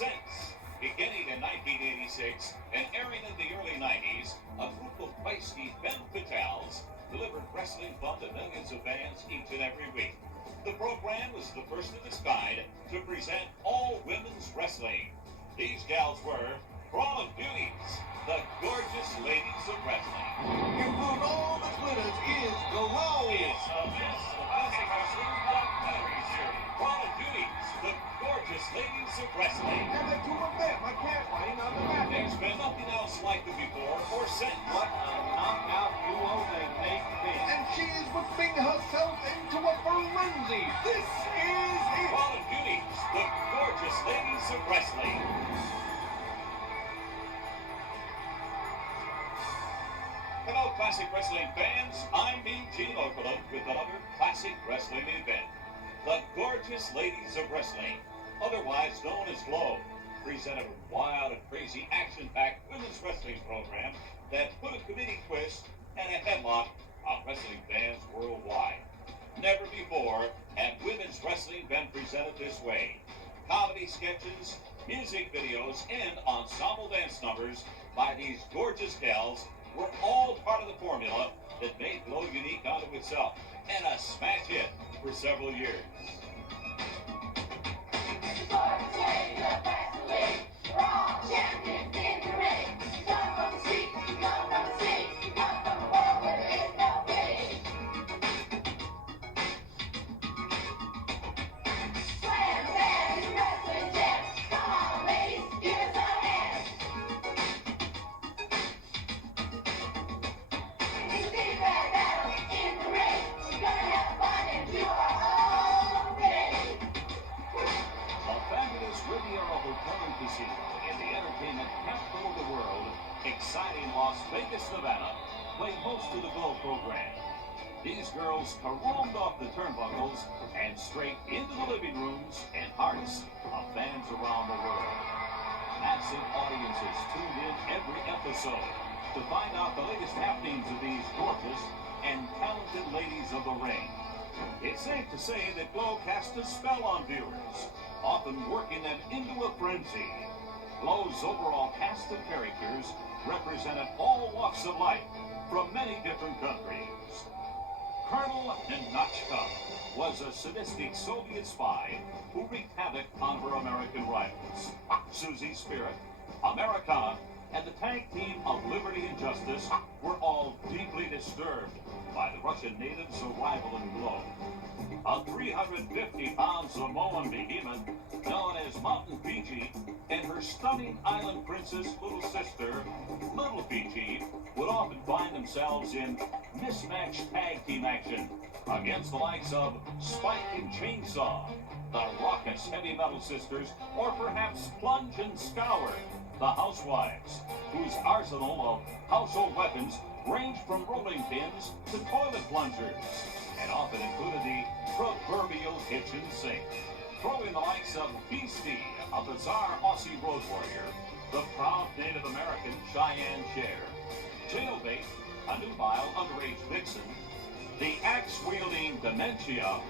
since. Beginning in 1986 and airing in the early 90s, a group of feisty femme fatales delivered wrestling fun to millions of fans each and every week. The program was the first of its kind to present all women's wrestling. These gals were Brawlin Beauties, the gorgeous ladies of wrestling. You put all the glitters is glow. It's a mess of classic wrestling documentary series. Brawlin Beauties, the gorgeous ladies of wrestling. And the two of them are camping on the map. There's been nothing else like it before or since. What a knockout duo they make this. And she is whipping herself into a frenzy. This is it. Brawlin Beauties, the gorgeous ladies of wrestling. Hello, classic wrestling fans. I'm Gene Okerlund with another classic wrestling event. The Gorgeous Ladies of Wrestling, otherwise known as GLOW, presented a wild and crazy action-packed women's wrestling program that put a comedic twist and a headlock on wrestling fans worldwide. Never before had women's wrestling been presented this way. Comedy sketches, music videos, and ensemble dance numbers by these gorgeous gals were all part of the formula that made GLOW unique unto itself and a smash hit for several years. In the entertainment capital of the world, exciting Las Vegas, Nevada, played host to the GLOW program. These girls caromed off the turnbuckles and straight into the living rooms and hearts of fans around the world. Massive audiences tuned in every episode to find out the latest happenings of these gorgeous and talented ladies of the ring. It's safe to say that GLOW cast a spell on viewers, often working them into a frenzy. GLOW's overall cast of characters represented all walks of life from many different countries. Colonel Ninotchka was a sadistic Soviet spy who wreaked havoc on her American rivals. Susie Spirit, Americana, and the tag team of Liberty and Justice were all deeply disturbed by the Russian natives' arrival in GLOW. A 350-pound Samoan behemoth known as Mountain Fiji and her stunning island princess little sister, Little Fiji, would often find themselves in mismatched tag team action against the likes of Spike and Chainsaw, the raucous heavy metal sisters, or perhaps Plunge and Scour, the housewives, whose arsenal of household weapons ranged from rolling pins to toilet plungers, and often included the proverbial kitchen sink. Throw in the likes of Beastie, a bizarre Aussie road warrior, the proud Native American Cheyenne Cher, Jailbait, a nubile underage vixen, the axe-wielding Dementia,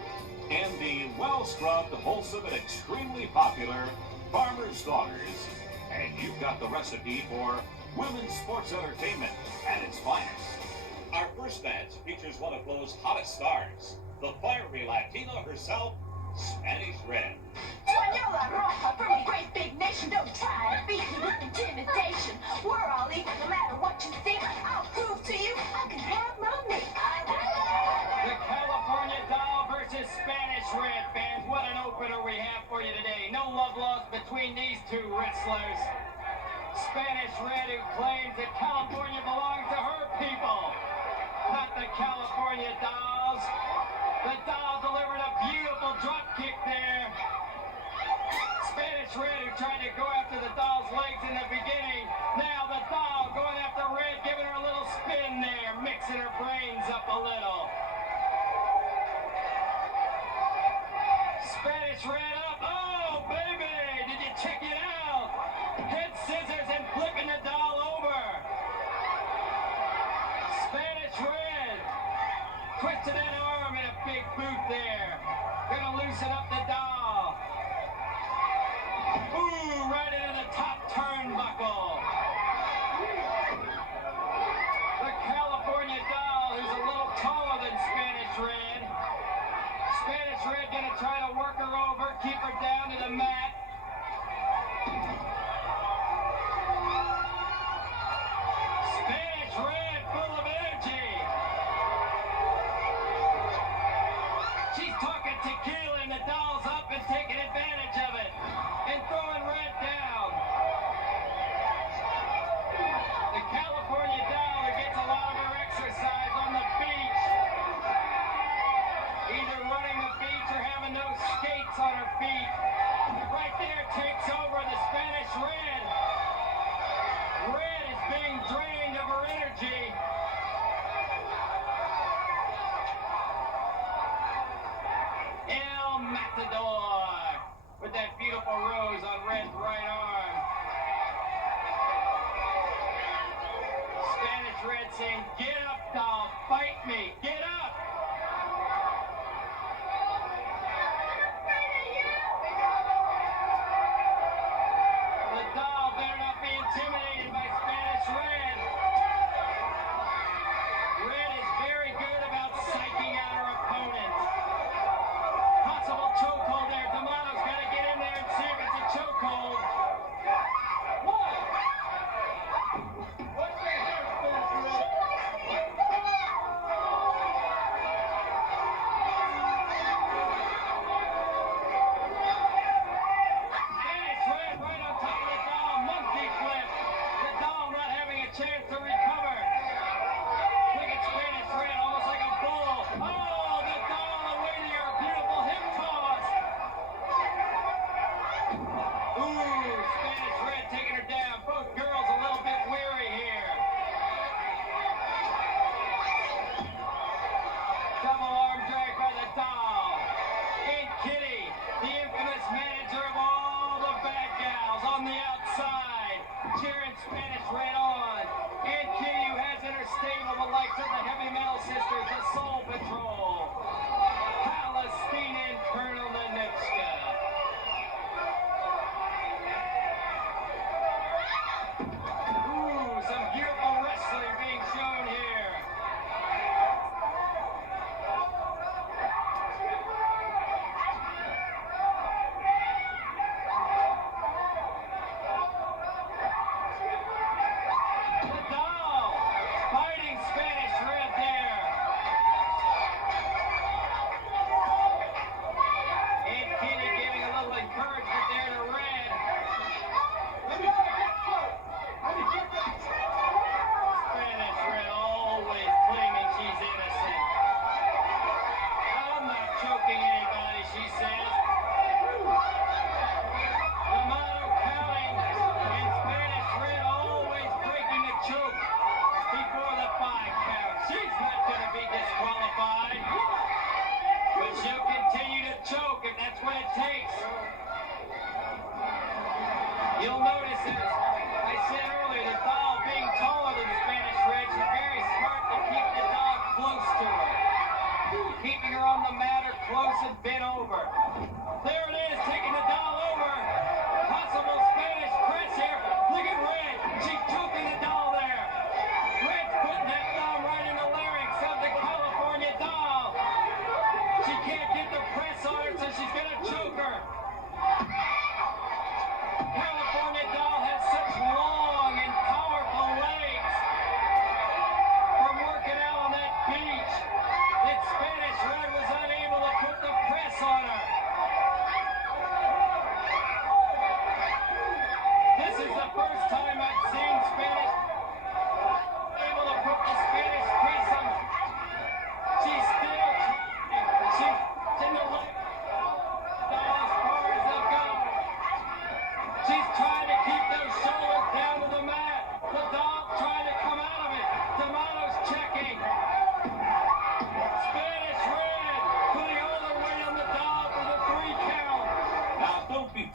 and the well-scrubbed, wholesome, and extremely popular Farmer's Daughters. And you've got the recipe for women's sports entertainment at its finest. Our first match features one of GLOW's hottest stars, the fiery Latina herself, Spanish Red. Española roja from a great big nation. Don't try to beat me with intimidation. We're all equal no matter what you think. I'll prove to you I can have my mate. The California Doll versus Spanish Red, fans. What an opener we have for you today. No love lost between these two wrestlers. Spanish Red, who claims that California belongs to her people, not the California Dolls. The Doll delivered a beautiful drop kick there. Spanish Red, who tried to go after the Doll's legs in the beginning. Now the Doll going after Red, giving her a little spin there, mixing her brains up a little. Spanish Red up. Oh, baby, did you check it out? Head scissors and flipping the Doll over. Spanish Red twisted that arm in a big boot there. Gonna loosen up the Doll. Ooh, right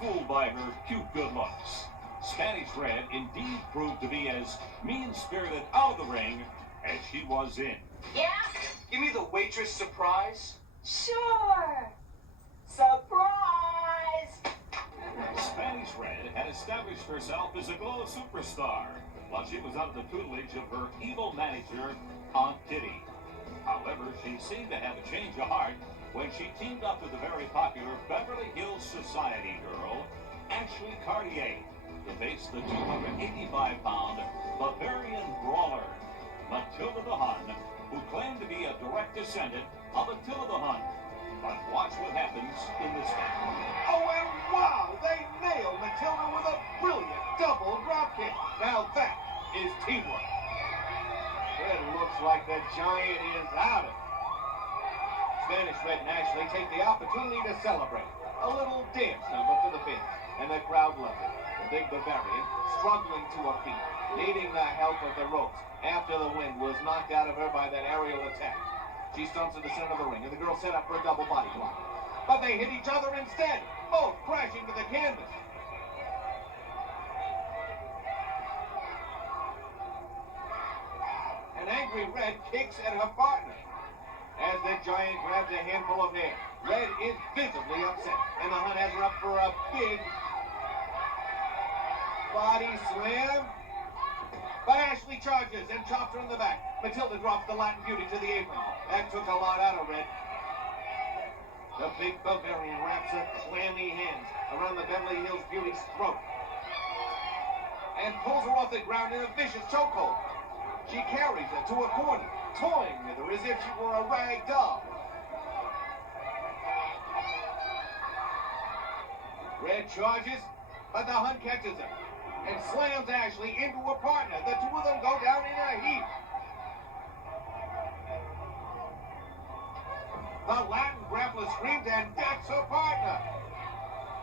fooled by her cute good looks. Spanish Red indeed proved to be as mean-spirited out of the ring as she was in. Yeah? Give me the waitress surprise. Sure. Surprise! Spanish Red had established herself as a glow superstar while she was under the tutelage of her evil manager, Aunt Kitty. However, she seemed to have a change of heart when she teamed up with the very popular Beverly Hills Society girl, Ashley Cartier, to face the 285-pound Bavarian brawler, Matilda the Hun, who claimed to be a direct descendant of Attila the Hun. But watch what happens in this match. Oh, and wow, they nailed Matilda with a brilliant double dropkick. Now that is teamwork. It looks like the Giant is out of it. Spanish Red and Ashley take the opportunity to celebrate. A little dance number for the fans, and the crowd loved it. The big Bavarian struggling to her feet, needing the help of the ropes after the wind was knocked out of her by that aerial attack. She stumps to the center of the ring, and the girl set up for a double body block. But they hit each other instead, both crashing to the canvas. An angry Red kicks at her partner. As the Giant grabs a handful of hair, Red is visibly upset, and the Hun has her up for a big body slam. But Ashley charges and chops her in the back. Matilda drops the Latin Beauty to the apron. That took a lot out of Red. The big Bavarian wraps her clammy hands around the Beverly Hills Beauty's throat and pulls her off the ground in a vicious chokehold. She carries her to a corner, toying with her as if she were a rag doll. Red charges, but the Hun catches her and slams Ashley into her partner. The two of them go down in a heap. The Latin grappler screams and decks her partner.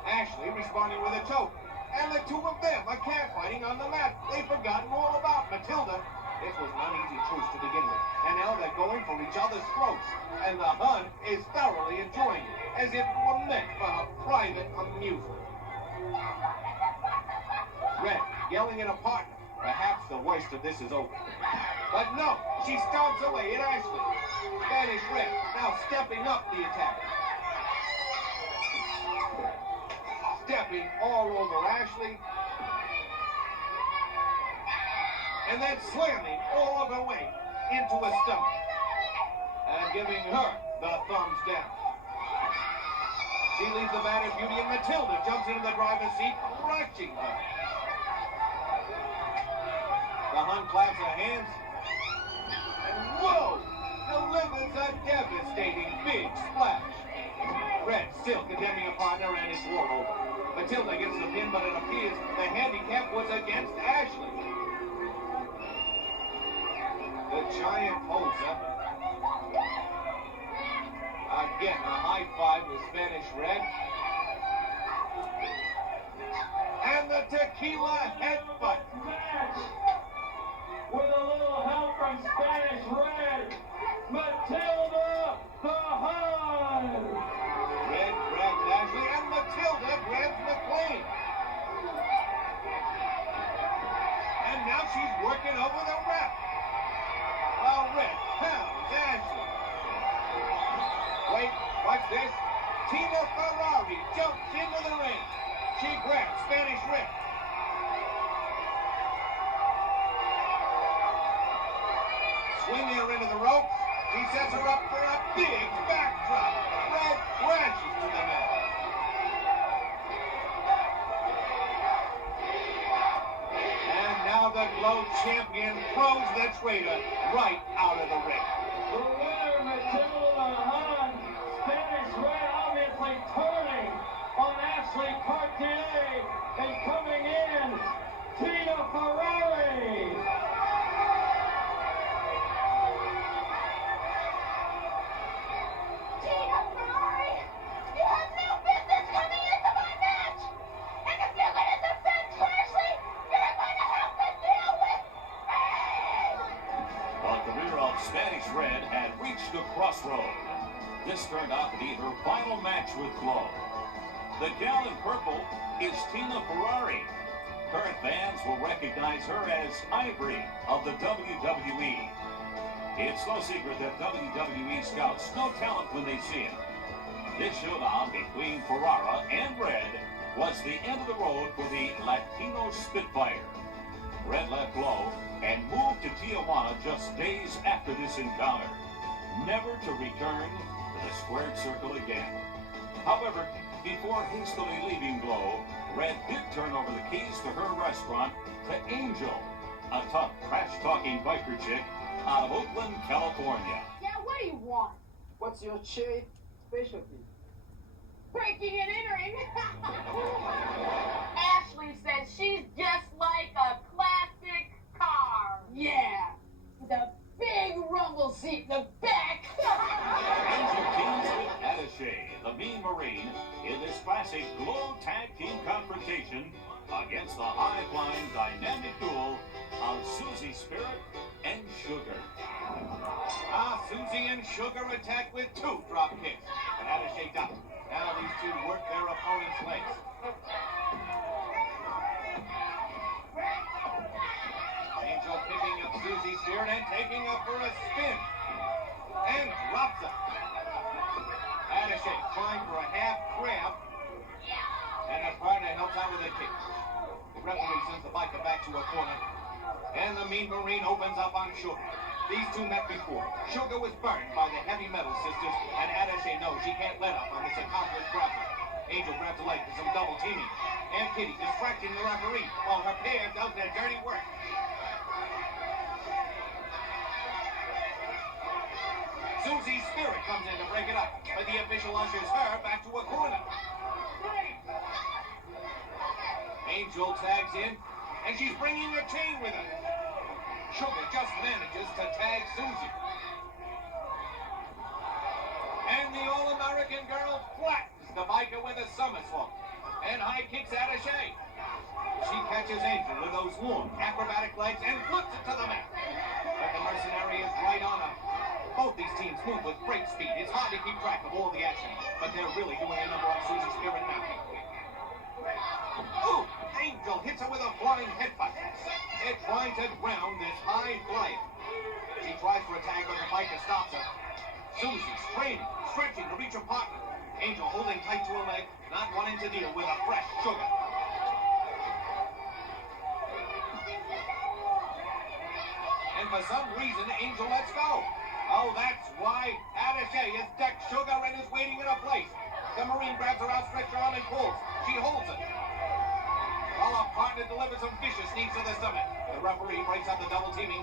Ashley responding with a choke. And the two of them are catfighting on the mat. They've forgotten all about Matilda. This was an uneasy truce to begin with. And now they're going for each other's throats. And the Hun is thoroughly enjoying it, as if it were meant for her private amusement. Red yelling at a partner. Perhaps the worst of this is over. But no, she stomps away at Ashley. Spanish Red now stepping up the attack. Stepping all over Ashley. And then slamming all of her weight into a stomach. And giving her the thumbs down. She leaves the battered Beauty, and Matilda jumps into the driver's seat, crushing her. The Hun claps her hands. And whoa! Delivers a devastating big splash. Red still condemning a partner, and it's all over. Matilda gets the pin, but it appears the handicap was against Ashley. The Giant holds her. Again, a high five with Spanish Red. And the tequila headbutt. With a little help from Spanish Red, Matilda the Hun. Red grabs Ashley, and Matilda grabs McLean. And now she's working over the ref. While Red pounds Ashley. Wait, watch this. Tina Ferrari jumps into the ring. She grabs Spanish Red. Swinging her into the ropes, she sets her up for a big backdrop. Red crashes to the mat. And now the Glow champion throws the traitor right out of the ring. The winner, Matilda the Hun. Spanish Red obviously turning on Ashley Cartier, and coming in, Tina Ferrari. Spanish Red had reached a crossroad. This turned out to be her final match with Glow. The gal in purple is Tina Ferrari. Current fans will recognize her as Ivory of the WWE. It's no secret that WWE scouts know talent when they see it. This showdown between Ferrara and Red was the end of the road for the Latino Spitfire. Red let blow and moved to Tijuana just days after this encounter, never to return to the squared circle again. However, before hastily leaving Glow, Red did turn over the keys to her restaurant to Angel, a tough, trash-talking biker chick out of Oakland, California. Yeah, what do you want? What's your chief specialty? Breaking and entering. Ashley says she's just like a classic car. Yeah, with a big rumble seat in the back. Angel teams with Attaché, the Mean Marine, in this classic Glow Tag Team confrontation against the high-flying dynamic duel of Susie Spirit and Sugar. Susie and Sugar attack with 2 drop kicks. But Attaché ducked. Now these two work their opponent's legs. Angel picking up Susie's Spirit and taking her for a spin. And drops her. Attaché trying for a half grab. And her partner helps out with a kick. The referee sends the biker back to a corner. And the Mean Marine opens up on Sugar. These two met before. Sugar was burned by the heavy metal sisters, and Attaché knows she can't let up on this accomplished grappler. Angel grabs a leg for some double teaming. And Kitty distracting the referee while her pair does their dirty work. Susie's Spirit comes in to break it up, but the official ushers her back to a corner. Angel tags in, and she's bringing her chain with her. Sugar just manages to tag Susie. And the All-American girl flattens the biker with a somersault and high kicks Attaché. She catches Angel with those long acrobatic legs and flips it to the mat. But the mercenary is right on her. Both these teams move with great speed. It's hard to keep track of all the action, but they're really doing a number on Susie's Spirit now. Ooh! Angel hits her with a flying headbutt. They're trying to ground this high flyer. She tries for a tag, but the biker stops her. Susie straining, stretching to reach her partner. Angel holding tight to her leg, not wanting to deal with a fresh Sugar. And for some reason, Angel lets go. Oh, that's why Attaché has decked Sugar and is waiting in her place. The Marine grabs her outstretched arm and pulls. She holds it. While our partner delivers some vicious knees to the stomach. The referee breaks up the double teaming.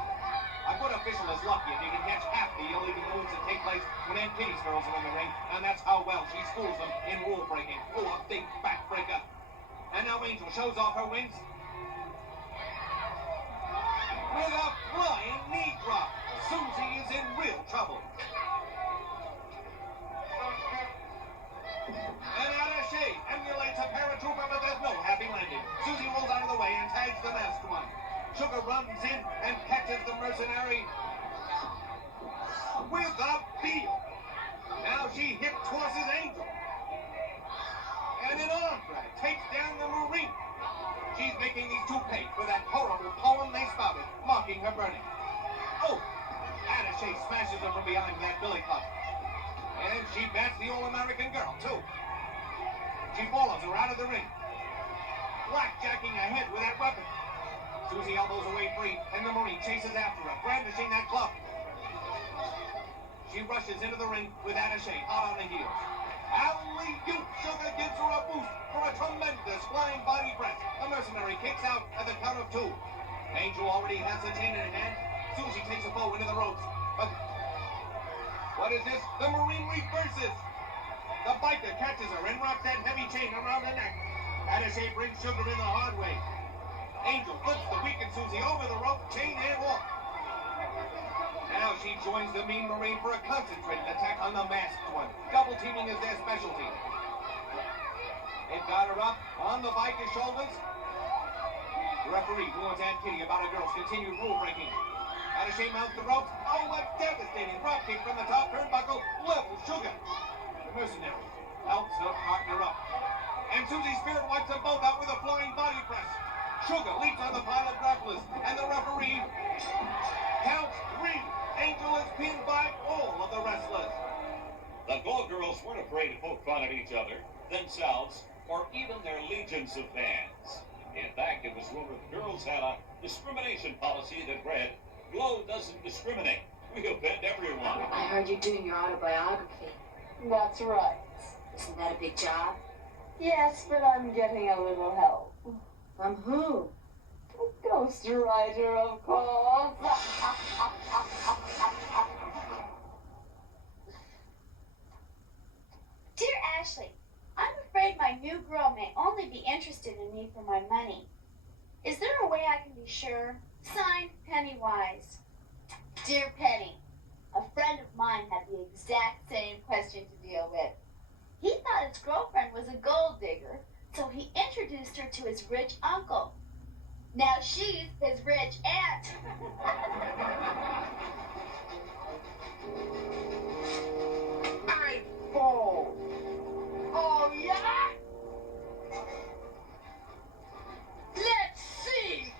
A good official is lucky if he can catch half the illegal moves that take place when Aunt Kitty's girls are in the ring, and that's how well she schools them in rule breaking. Oh, a big backbreaker. And now Angel shows off her wings with a flying knee drop. Susie is in real trouble. And Attaché emulates a paratrooper, but there's no happy landing. Susie rolls out of the way and tags the masked one. Sugar runs in and catches the mercenary with a heel. Now she hip tosses Angel. And an arm drag takes down the Marine. She's making these two pay for that horrible poem they spouted, mocking her burning. Oh! Attaché smashes her from behind with that billy club. And she bats the All-American girl, too. She follows her out of the ring, blackjacking her head with that weapon. Susie elbows away free, and the Marine chases after her, brandishing that club. She rushes into the ring with Attaché hot on the heels. Alley-oop! Sugar gives her a boost for a tremendous flying body press. The mercenary kicks out at the count of 2. Angel already has the chain in her hand. Susie takes a bow into the ropes, but what is this? The Marine reverses. The biker catches her and wraps that heavy chain around her neck. Attaché brings Sugar in the hard way. Angel flips the weakened Susie over the rope, chain and walk. Now she joins the Mean Marine for a concentrated attack on the masked one. Double teaming is their specialty. They've got her up on the biker's shoulders. The referee warns Aunt Kitty about a girl's continued rule breaking. Attaché mounts the ropes. Oh, a devastating drop kick from the top turnbuckle levels Sugar. The mercenary helps her partner up. And Susie's Spirit wipes them both out Sugar leaps on the pile of grapplers, and the referee counts 3. Angel is pinned by all of the wrestlers. The Glow Girls weren't afraid to poke fun at each other, themselves, or even their legions of fans. In fact, it was rumored the girls had a discrimination policy that read, Glow doesn't discriminate. We offend everyone. I heard you're doing your autobiography. That's right. Isn't that a big job? Yes, but I'm getting a little help. From who? Ghostwriter, of course. Dear Ashley, I'm afraid my new girl may only be interested in me for my money. Is there a way I can be sure? Signed, Pennywise. Dear Penny, a friend of mine had the exact same question to deal with. He thought his girlfriend was a gold digger, so he introduced her to his rich uncle. Now she's his rich aunt. I fall. Oh, yeah? Let's see.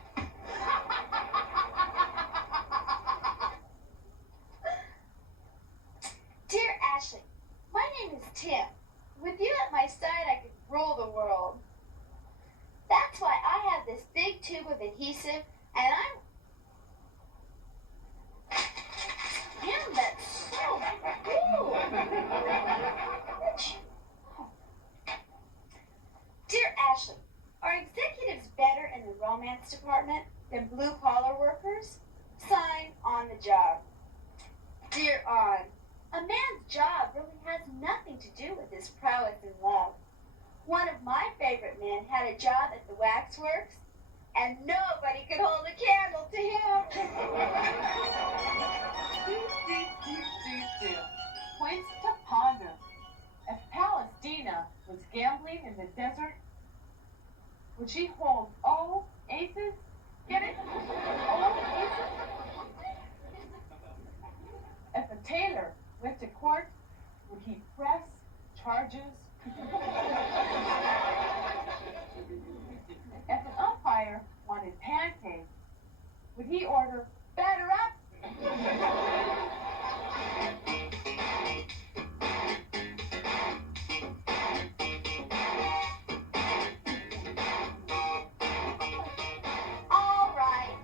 Dear Ashley, my name is Tim. With you at my side, I could rule the world. That's why I have this big tube of adhesive, and I'm... Damn, that's so cool. Dear Ashley, are executives better in the romance department than blue-collar workers? Sign on the job. Dear On, a man's job really has nothing to do with his prowess in love. One of my favorite men had a job at the waxworks, and nobody could hold a candle to him. Points to ponder. If Palestina was gambling in the desert, would she hold all aces? Get it? All aces? If a tailor went to court, would he press charges? If an umpire wanted pancakes, would he order batter up? All right,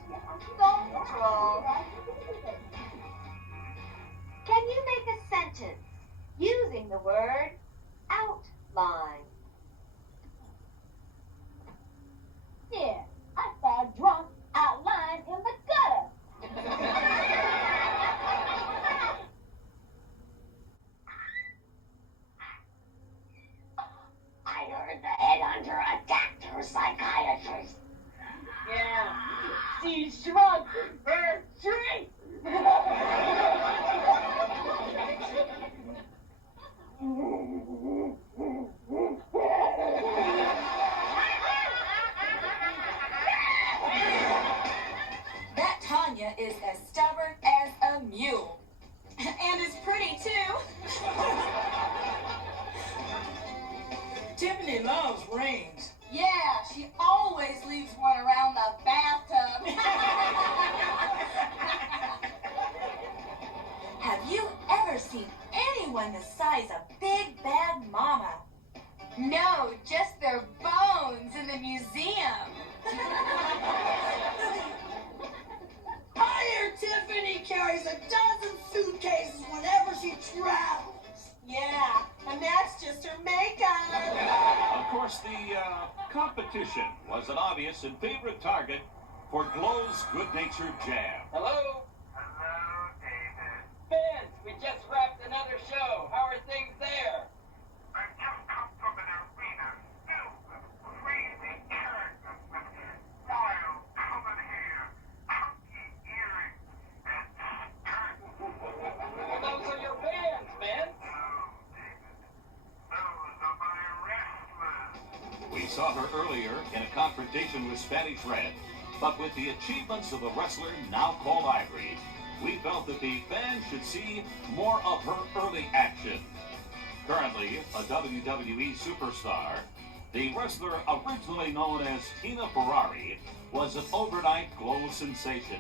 don't troll. Can you make a sentence using the word outline? Yeah, I saw a drunk outline in the gutter. I heard the headhunter attacked her psychiatrist. Yeah, she shrunk her tree. That Tanya is as stubborn as a mule. And is pretty, too. Tiffany loves rings. Yeah, she always leaves one around the bathtub. Have you ever seen anyone the size of Big Bad Mama? No, just their bones in the museum. I hear Tiffany carries a dozen suitcases whenever she travels. Yeah, and that's just her makeup. Of course, the competition was an obvious and favorite target for Glow's good-natured jab. Hello? Hello, David. Fans, we just wrapped another show. How are things there? I just come from an arena filled with crazy characters with wild colored hair, chunky earrings, and skirts. Well, those are your fans, man. Those are my wrestlers. We saw her earlier in a confrontation with Spanish Red, but with the achievements of the wrestler now called Ivory, we felt that the fans should see more of her early action. Currently a WWE superstar, The wrestler originally known as Tina Ferrari was an overnight glow sensation.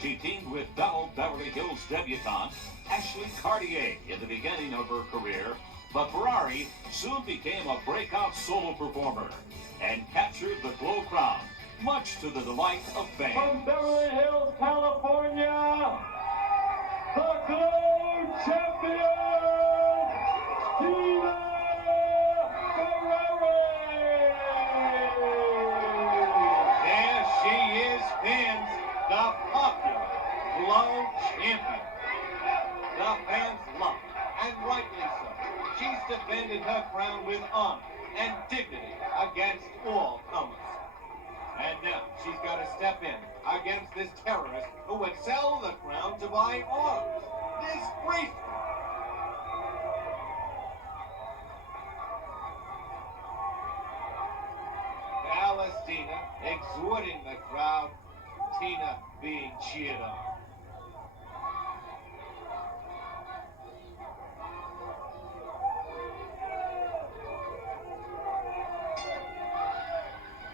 She teamed with fellow Beverly Hills debutante Ashley Cartier in the beginning of her career, but Ferrari soon became a breakout solo performer and captured the Glow crown, much to the delight of fans. From Beverly Hills, California, the Glow champion, Tina Ferrari! There she is, fans, the popular Glow champion. The fans love her, and rightly so. She's defended her crown with honor and dignity against all comers. And now she's got to step in against this terrorist who would sell the crown to buy arms. Disgraceful. Palestina exhorting the crowd, Tina being cheered on.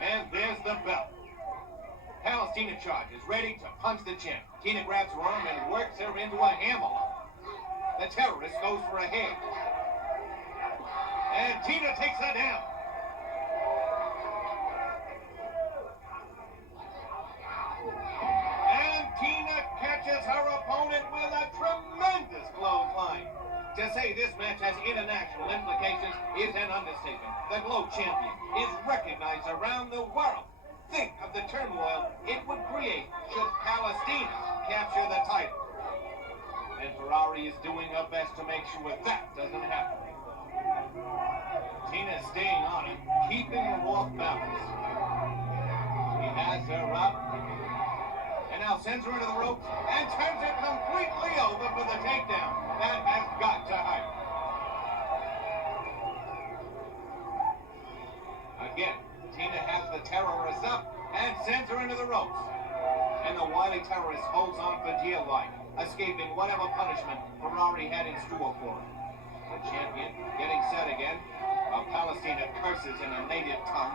And there's the bell. Palestina charges, ready to punch the champ. Tina grabs her arm and works her into a hammerlock. The terrorist goes for a head. And Tina takes her down. And Tina catches her opponent with a tremendous clothesline. To say this match has international implications is an understatement. The Glow champion is recognized around the world. Think of the turmoil it would create should Palestina capture the title. And Ferrari is doing her best to make sure that doesn't happen. Tina staying on it, keeping her off balance. He has her up, and now sends her into the ropes and turns her completely over for the takedown. That has got to hurt. Again, Tina has the terrorist up and sends her into the ropes. And the wily terrorist holds on for dear life, escaping whatever punishment Ferrari had in store for her. The champion getting set again, while Palestina curses in a native tongue.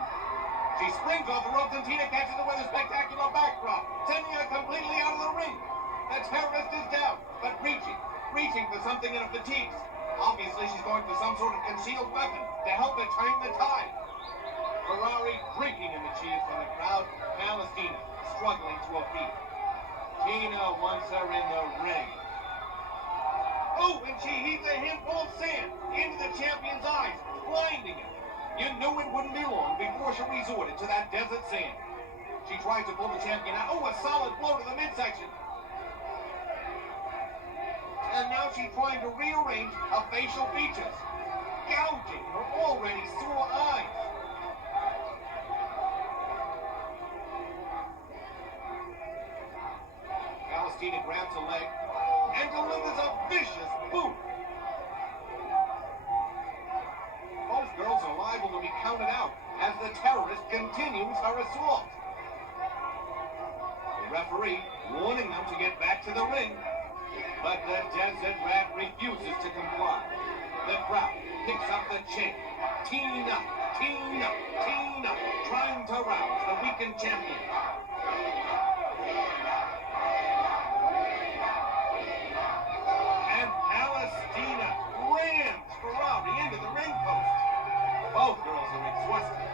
She springs off the ropes and Tina catches her with a spectacular backdrop, sending her completely out of the ring. The terrorist is down, but reaching for something in her fatigues. Obviously, she's going for some sort of concealed weapon to help her turn the tide. Ferrari drinking in the cheers from the crowd. Palestina struggling to her feet. Tina wants her in the ring. Oh, and she heaves a handful of sand into the champion's eyes, blinding him. You knew it wouldn't be long before she resorted to that desert sand. She tries to pull the champion out. Oh, a solid blow to the midsection. And now she's trying to rearrange her facial features, gouging her already sore eyes. Palestina grabs a leg and delivers a vicious boot. Both girls are liable to be counted out as the terrorist continues her assault. The referee warning them to get back to the ring, but the desert rat refuses to comply. The crowd picks up the chant. Tina, Tina, Tina, trying to rouse the weakened champion. And Palestina rams Ferrari into the ring post. Both girls are exhausted.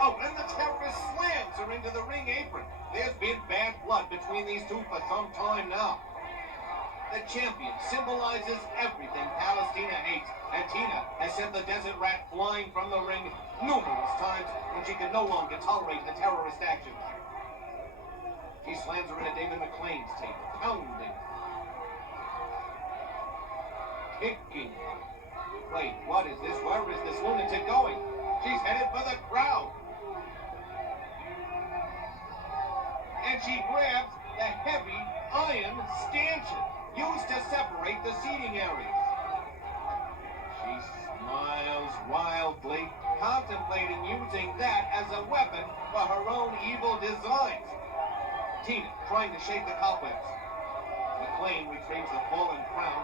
Oh, and the terrorist slams her into the ring apron. There's been bad blood between these two for some time now. The champion symbolizes everything Palestina hates, and Tina has sent the desert rat flying from the ring numerous times when she could no longer tolerate the terrorist actions. She slams her into David McLean's table, pounding, kicking. Wait, what is this? Where is this lunatic going? She's headed for the crowd. And she grabs the heavy iron stanchion used to separate the seating areas. She smiles wildly, contemplating using that as a weapon for her own evil designs. Tina trying to shake the cobwebs. McLean retrieves the fallen crown.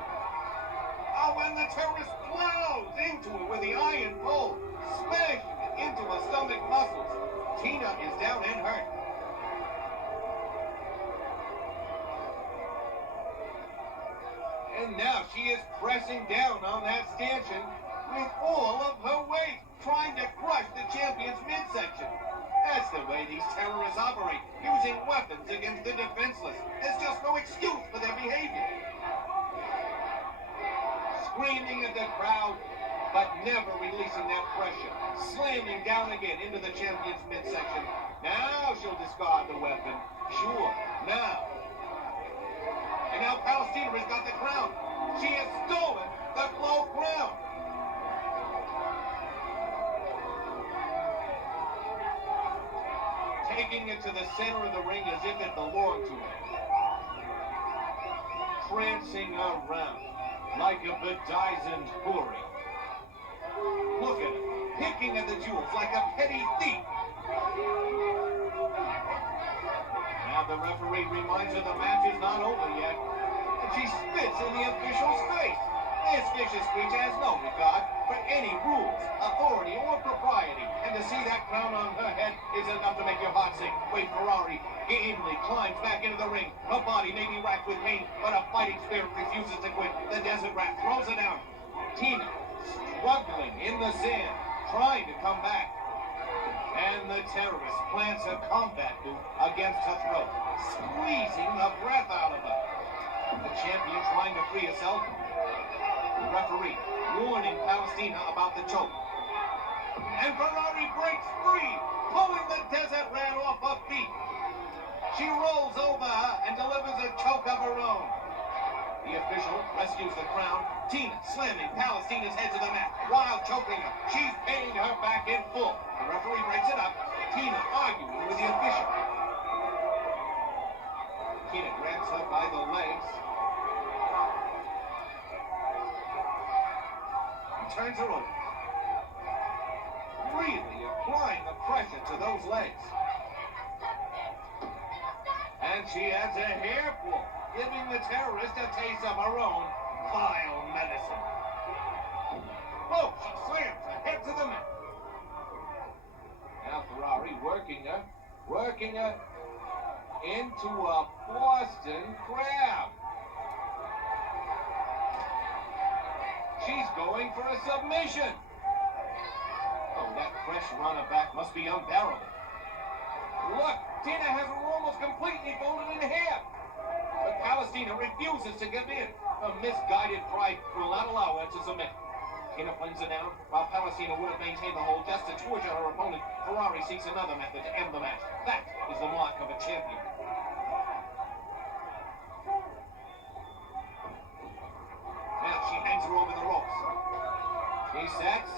Oh, and the terrorist plows into it with the iron pole, smashing it into her stomach muscles. Tina is down and hurt. And now she is pressing down on that stanchion with all of her weight, trying to crush the champion's midsection. That's the way these terrorists operate, using weapons against the defenseless. There's just no excuse for their behavior. Screaming at the crowd, but never releasing that pressure. Slamming down again into the champion's midsection. Now she'll discard the weapon. Sure, now. And now Palestina has got the crown. She has stolen the glow crown. Taking it to the center of the ring as if it belonged to her. Prancing around like a bedizened houri. Look at her, picking at the jewels like a petty thief. Now the referee reminds her the match is not over yet. And she spits in the official's face. This vicious creature has no regard for any rules, authority, or propriety. And to see that crown on her head is enough to make your heart sink. Wade Ferrari gamely climbs back into the ring. Her body may be racked with pain, but a fighting spirit refuses to quit. The Desert Rat throws her down. Tina struggling in the sand, trying to come back. And the terrorist plants a combat boot against her throat, squeezing the breath out of her. The champion trying to free herself. The referee warning Palestina about the choke. And Ferrari breaks free, pulling the Desert Rat off her feet. She rolls over her and delivers a choke of her own. The official rescues the crown. Tina slamming Palestina's head to the mat while choking her. She's paying her back in full. The referee breaks it up. Tina arguing with the official. Tina grabs her by the legs. And turns her over. Really applying the pressure to those legs. And she adds a hairful, giving the terrorist a taste of her own vile medicine. Oh, she slams her head to the mat. Now Ferrari working her into a Boston Crab. She's going for a submission. Oh, that pressure on her back must be unbearable. Look, Tina has her almost completely folded in half. But Palestina refuses to give in. Her misguided pride will not allow her to submit. Tina flings her down, while Palestina would have maintained the hold just to torture her opponent. Ferrari seeks another method to end the match. That is the mark of a champion. Now she hangs her over the ropes. She sets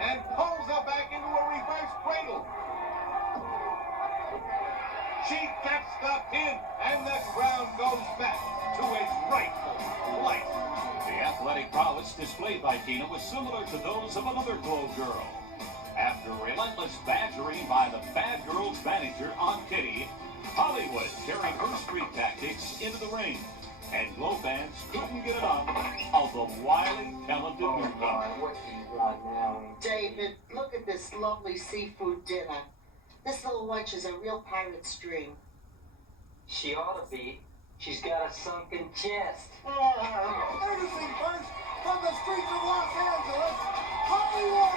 and pulls her back into a reverse cradle. She gets the pin, and the crown goes back to its rightful place. The athletic prowess displayed by Tina was similar to those of another Glow girl. After relentless badgering by the Bad Girls manager on Kitty, Hollywood carried her street tactics into the ring. And Glow fans couldn't get enough of the wily, talented newcomer. What do you want now? David, look at this lovely seafood dinner. This little wench is a real pirate's dream. She ought to be. She's got a sunken chest. Everything first from the streets of Los Angeles, Hollywood!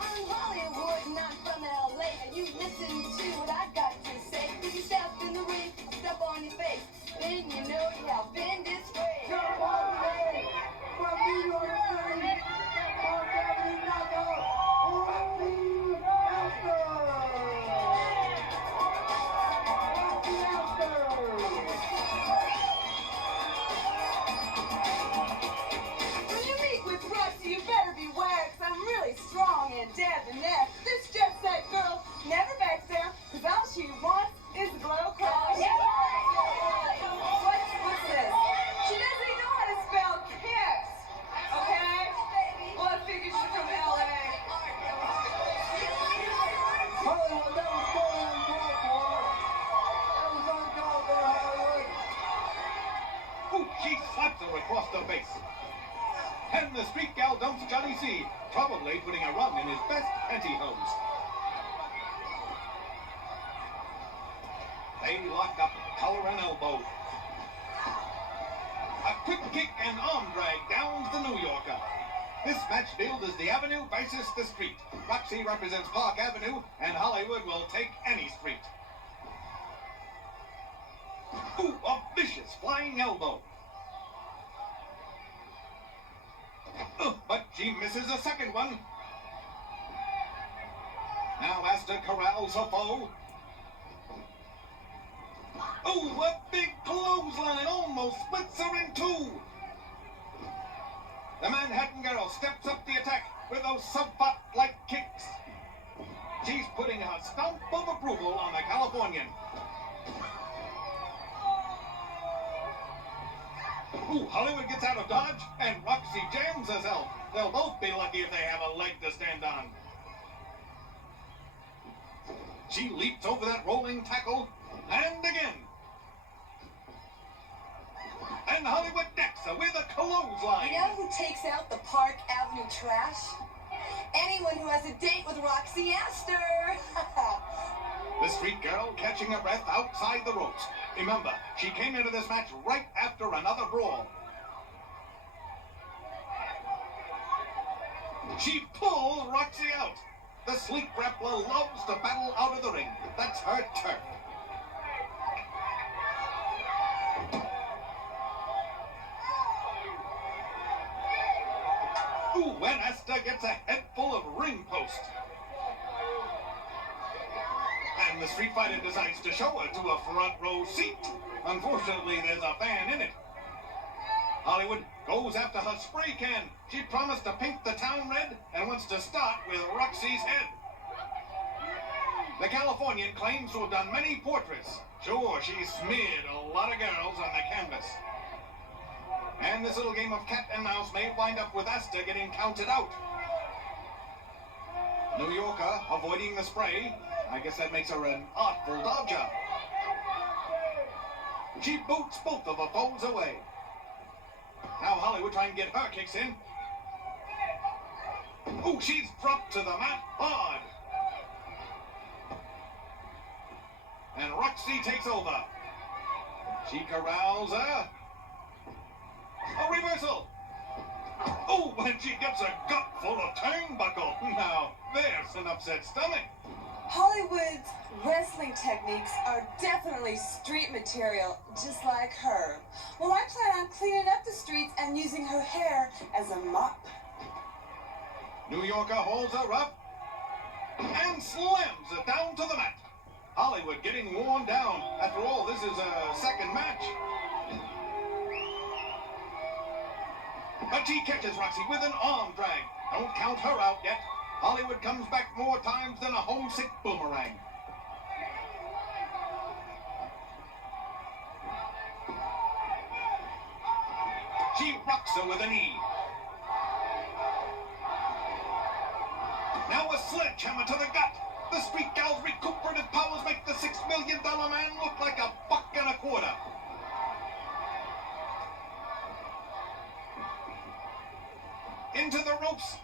I'm Hollywood, not from LA, and you listen to what I got to say. If you step in the ring, I'll step on your face. Then you know you have been disgraced. Jump on the way from New York City, Park Avenue knockout, Rocky Master! Rocky Master! slaps her across the face. And the street gal dumps Johnny C, probably putting a run in his best pantyhose. They lock up, collar and elbow. A quick kick and arm drag downs the New Yorker. This match billed as the Avenue versus the Street. Roxy represents Park Avenue, and Hollywood will take any street. Ooh, a vicious flying elbow. But she misses a second one. Now Asta corrals her foe. Ooh, a big clothesline almost splits her in two. The Manhattan Girl steps up the attack with those sub-bot-like kicks. She's putting a stamp of approval on the Californian. Ooh, Hollywood gets out of dodge, and Roxy jams herself. They'll both be lucky if they have a leg to stand on. She leaps over that rolling tackle, and again. And Hollywood decks her with a clothesline. You know who takes out the Park Avenue trash? Anyone who has a date with Roxy Astor. The street girl catching her breath outside the ropes. Remember, she came into this match right after another brawl. She pulls Roxy out. The sleek grappler loves to battle out of the ring. That's her turf. Ooh, and Asta gets a head full of ring post. And the Street Fighter decides to show her to a front row seat. Unfortunately, there's a fan in it. Hollywood goes after her spray can. She promised to paint the town red and wants to start with Roxy's head. The Californian claims to have done many portraits. Sure, she smeared a lot of girls on the canvas. And this little game of cat and mouse may wind up with Asta getting counted out. New Yorker avoiding the spray. I guess that makes her an artful dodger. She boots both of her foes away. Now Hollywood trying to get her kicks in. Ooh, she's dropped to the mat hard. And Roxy takes over. She corrals her. A reversal. Oh, and she gets a gut full of turnbuckle. Now, there's an upset stomach. Hollywood's wrestling techniques are definitely street material, just like her. Well, I plan on cleaning up the streets and using her hair as a mop. New Yorker holds her up and slams her down to the mat. Hollywood getting worn down. After all, this is a second match. But she catches Roxy with an arm drag. Don't count her out yet. Hollywood comes back more times than a homesick boomerang. She rocks her with a knee. Now a sledgehammer to the gut. The street gal's recuperative powers make the $6 million man look like $1.25. Into the ropes.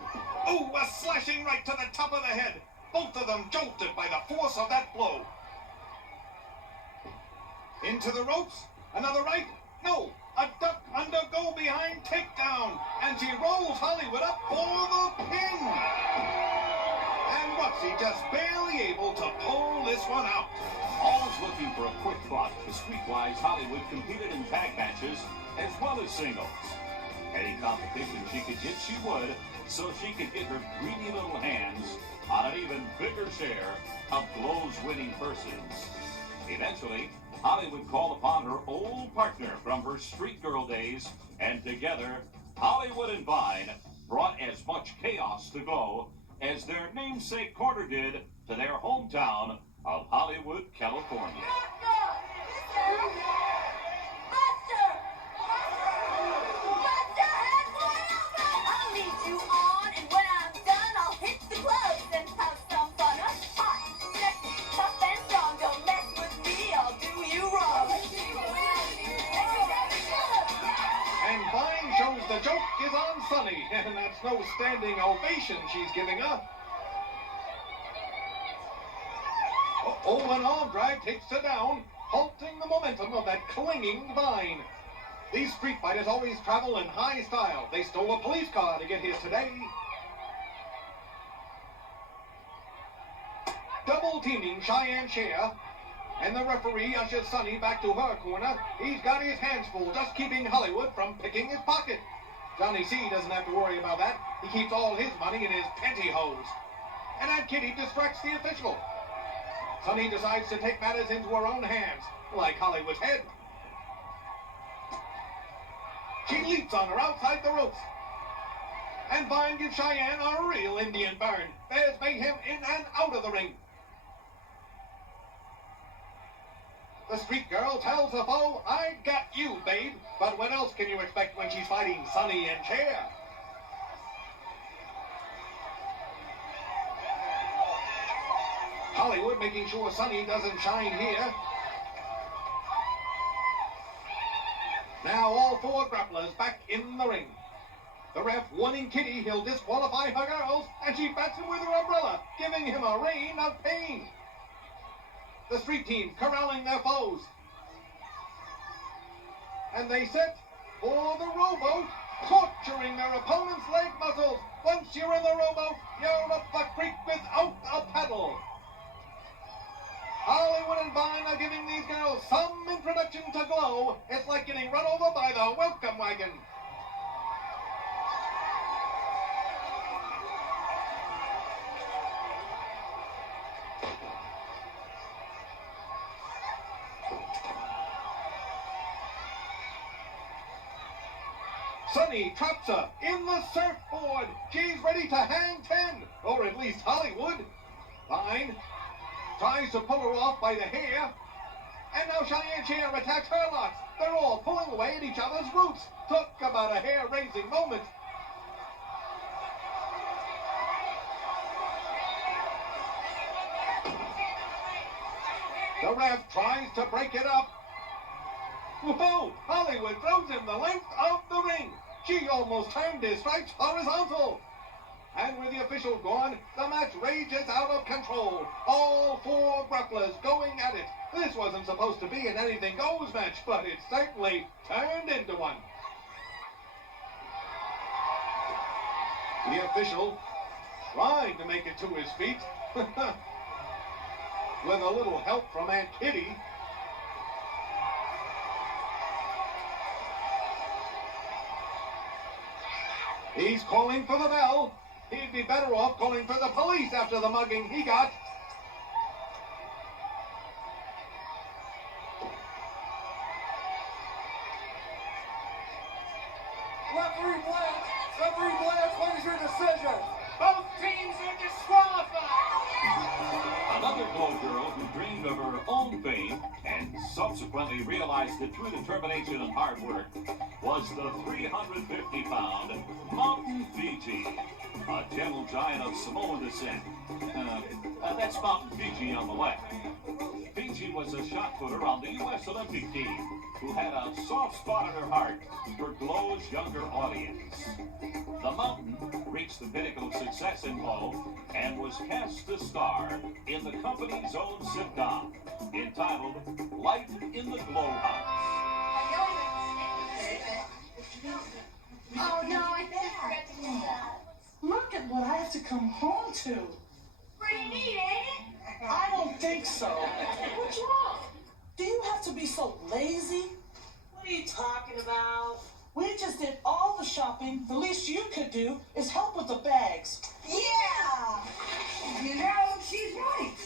Ooh, a slashing right to the top of the head. Both of them jolted by the force of that blow. Into the ropes. Another right. No, a duck under go behind takedown. And she rolls Hollywood up for the pin. And Roxy just barely able to pull this one out. Always looking for a quick buck, the Streetwise Hollywood competed in tag matches as well as singles. Any competition she could get, she would, so she could get her greedy little hands on an even bigger share of Glow's winning purses. Eventually, Hollywood called upon her old partner from her street girl days, and together, Hollywood and Vine brought as much chaos to Glow as their namesake corner did to their hometown of Hollywood, California. joke is on Sunny, and that's no standing ovation she's giving her. An arm drag takes her down, halting the momentum of that clinging vine. These street fighters always travel in high style. They stole a police car to get here today. Double teaming Cheyenne Cher, and the referee ushers Sunny back to her corner. He's got his hands full just keeping Hollywood from picking his pocket. Johnny C doesn't have to worry about that. He keeps all his money in his pantyhose. And Aunt Kitty distracts the official. Sunny decides to take matters into her own hands, like Hollywood's head. She leaps on her outside the ropes. And Vine gives Cheyenne a real Indian burn. There's mayhem in and out of the ring. The street girl tells the foe, I got you, babe. But what else can you expect when she's fighting Sunny and Cher? Hollywood making sure Sunny doesn't shine here. Now all four grapplers back in the ring. The ref warning Kitty he'll disqualify her girls, and she bats him with her umbrella, giving him a reign of pain. The street team corralling their foes. And they set for the rowboat, torturing their opponent's leg muscles. Once you're in the rowboat, you're up the creek without a paddle. Hollywood and Vine are giving these girls some introduction to glow. It's like getting run over by the welcome wagon. Sunny traps her in the surfboard. She's ready to hang 10, or at least Hollywood. Vine tries to pull her off by the hair, and now Cheyenne Cher attacks her locks. They're all pulling away at each other's roots. Talk about a hair-raising moment. The ref tries to break it up. Whoa! Hollywood throws him the length of the ring. She almost turned his stripes horizontal. And with the official gone, the match rages out of control. All four grapplers going at it. This wasn't supposed to be an anything-goes match, but it certainly turned into one. The official trying to make it to his feet. With a little help from Aunt Kitty. He's calling for the bell. He'd be better off calling for the police after the mugging he got. Referee Blank, what is your decision? Both teams are disqualified. Another glow girl who dreamed of her own fame and subsequently realized it through determination and hard work was the 350-pound Mountain Fiji, a gentle giant of Samoan descent. That's Mountain Fiji on the left. Fiji was a shot putter on the U.S. Olympic team who had a soft spot in her heart for Glow's younger audience. The Mountain reached the pinnacle of success in Glow and was cast a star in the company's own sitcom entitled Light in the Glow House. Oh no, I think I forgot to get that. Look at what I have to come home to. Pretty neat, ain't it? I don't think so. What's wrong? Do you have to be so lazy? What are you talking about? We just did all the shopping. The least you could do is help with the bags. Yeah! You know, she's right.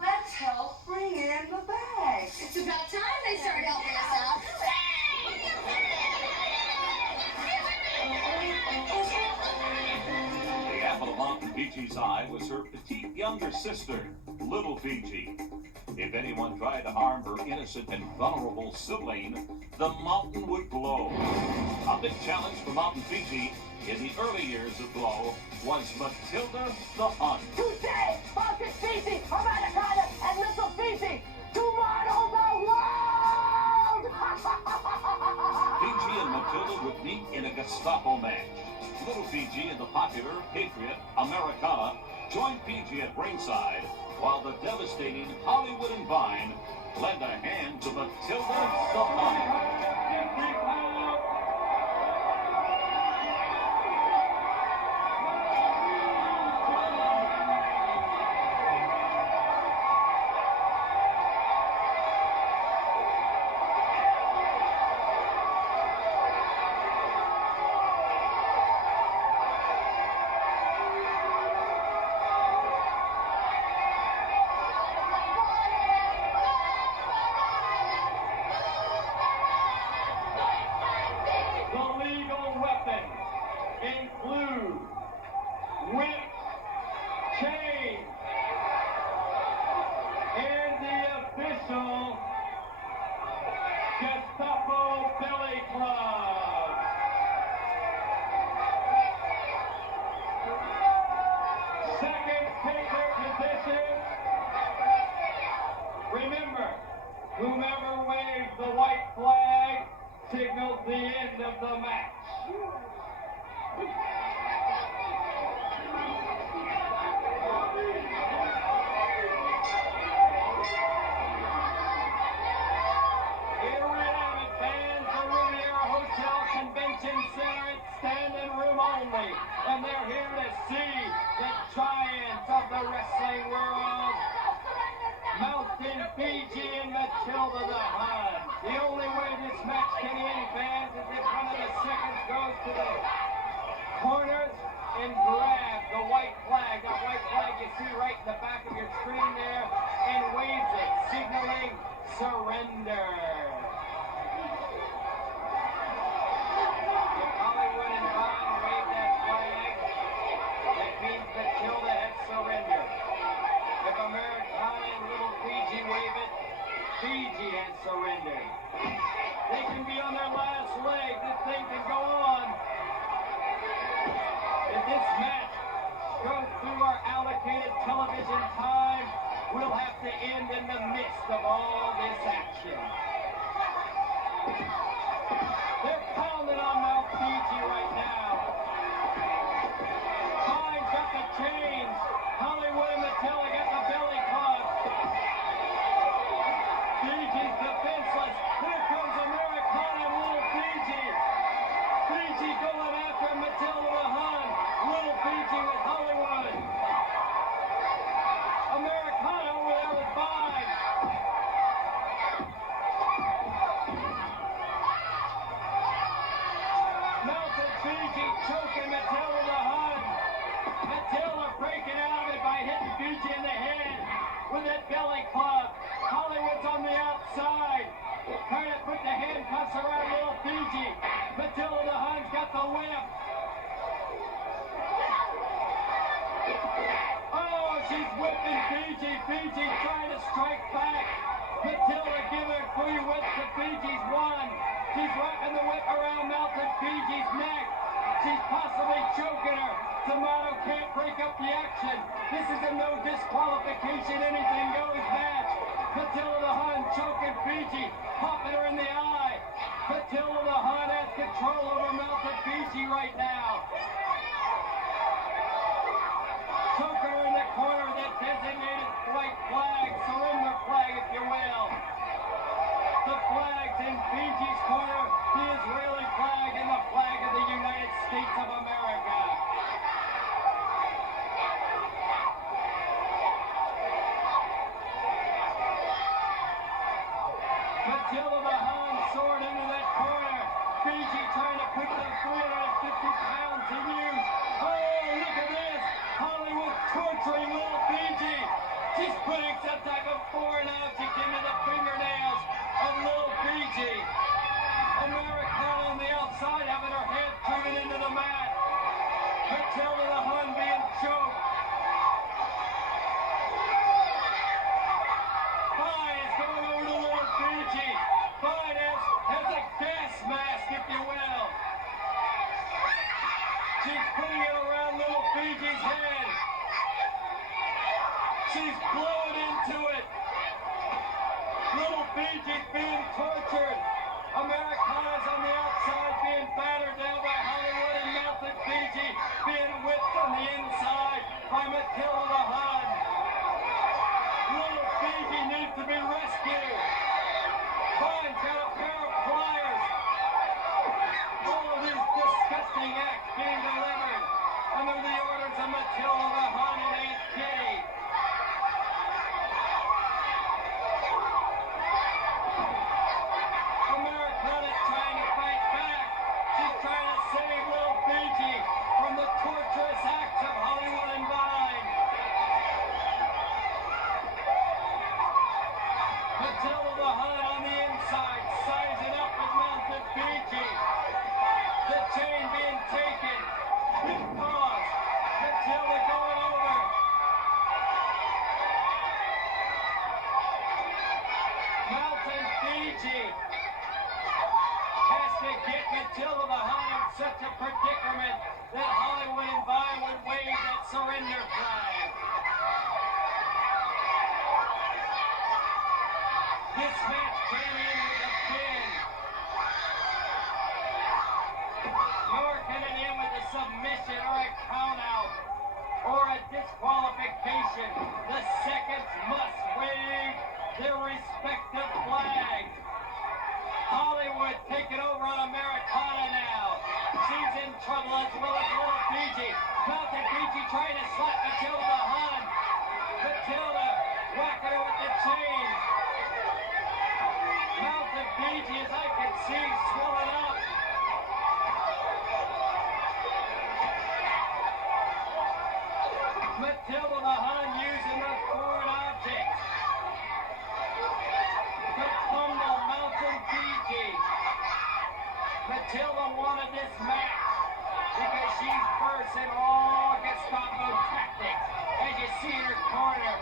Let's help bring in the bags. It's about time they start helping us out. The apple of Mountain Fiji's eye was her petite younger sister, Little Fiji. If anyone tried to harm her innocent and vulnerable sibling, the mountain would glow. A big challenge for Mountain Fiji in the early years of Glow was Matilda the Hunt. Today, Mountain Fiji, Americana, and Little Fiji, to model the world! Fiji and Matilda Matilda would meet in a Gestapo match. Little Fiji and the popular Patriot Americana joined Fiji at ringside, while the devastating Hollywood and Vine lend a hand to Matilda the Hun. The legal weapons include whip, chain, and the official Gestapo Billy Club. Second taker position. Remember, whomever waves the white flag signals the end of the match. Here we have it, fans. The Riviera Hotel Convention Center. It's standing room only. And they're here to see the giants of the wrestling world. Mountain Fiji and Matilda the Hun. The only way this match can end, fans, is if one of the seconds goes to the corners and grabs the white flag. That white flag you see right in the back of your screen there, and waves it, signaling surrender. If Hollywood and Vine wave that flag, that means Matilda has surrendered. If Americana and Little Fiji wave it, Fiji has surrendered. They can be on their last leg. This thing can go on. If this match goes through our allocated television time, we'll have to end in the midst of all this action. They're pounding on Mount Fiji right now. Vine's got the chains. Hollywood and Matilda got the belly club. Fiji's defenseless. Here comes Americana and Little Fiji. Fiji going after Matilda the Hun. Little Fiji with Hollywood. Americana over there with Vine. Mountain Fiji choking Matilda the Hun. Matilda breaking out of it by hitting Fiji in the head with that belly club. Hollywood's on the outside, trying to put the handcuffs around Little Fiji. Matilda the Hun's got the whip. Oh, she's whipping Fiji. Fiji trying to strike back. Matilda giving her 3 whips to Fiji's 1. She's wrapping the whip around Mountain Fiji's neck. She's possibly choking her. Tomato can't break up the action. This is a no disqualification, anything goes match. Matilda the Hun choking Fiji, popping her in the eye. Matilda the Hun has control over Mountain Fiji right now. Choking her in the corner with that designated white flag, surrender flag if you will. The flag's in Fiji's corner, the Israeli flag and the flag of the United States of America. Matilda the Hun soared into that corner. Fiji trying to put those 350 pounds to use. Oh, look at this. Hollywood torturing Little Fiji. She's putting some type of foreign object into the fingernails of Little Fiji. Americana on the outside having her head driven into the mat. Matilda the Hun being choked. Vine is going over to Little Fiji. Vine has a gas mask, if you will. She's putting it around Little Fiji's head. She's blown into it. Little Fiji's being tortured. Americana's on the outside being get Matilda the Hun in such a predicament that Hollywood and Vine would wave that surrender flag. This match came in with a pin. Nor can it end with a submission or a countout or a disqualification. The seconds must wave their respective flags. Hollywood taking over on Americana now. She's in trouble as well as little Fiji. Mountain Fiji trying to slap Matilda the Hun. Matilda whacking her with the chains. Mountain Fiji, as I can see, swelling up. Matilda the Hun using the foreign object to pummel Mountain Fiji. Matilda wanted this match because she's versed in all Gestapo tactics. As you see in her corner,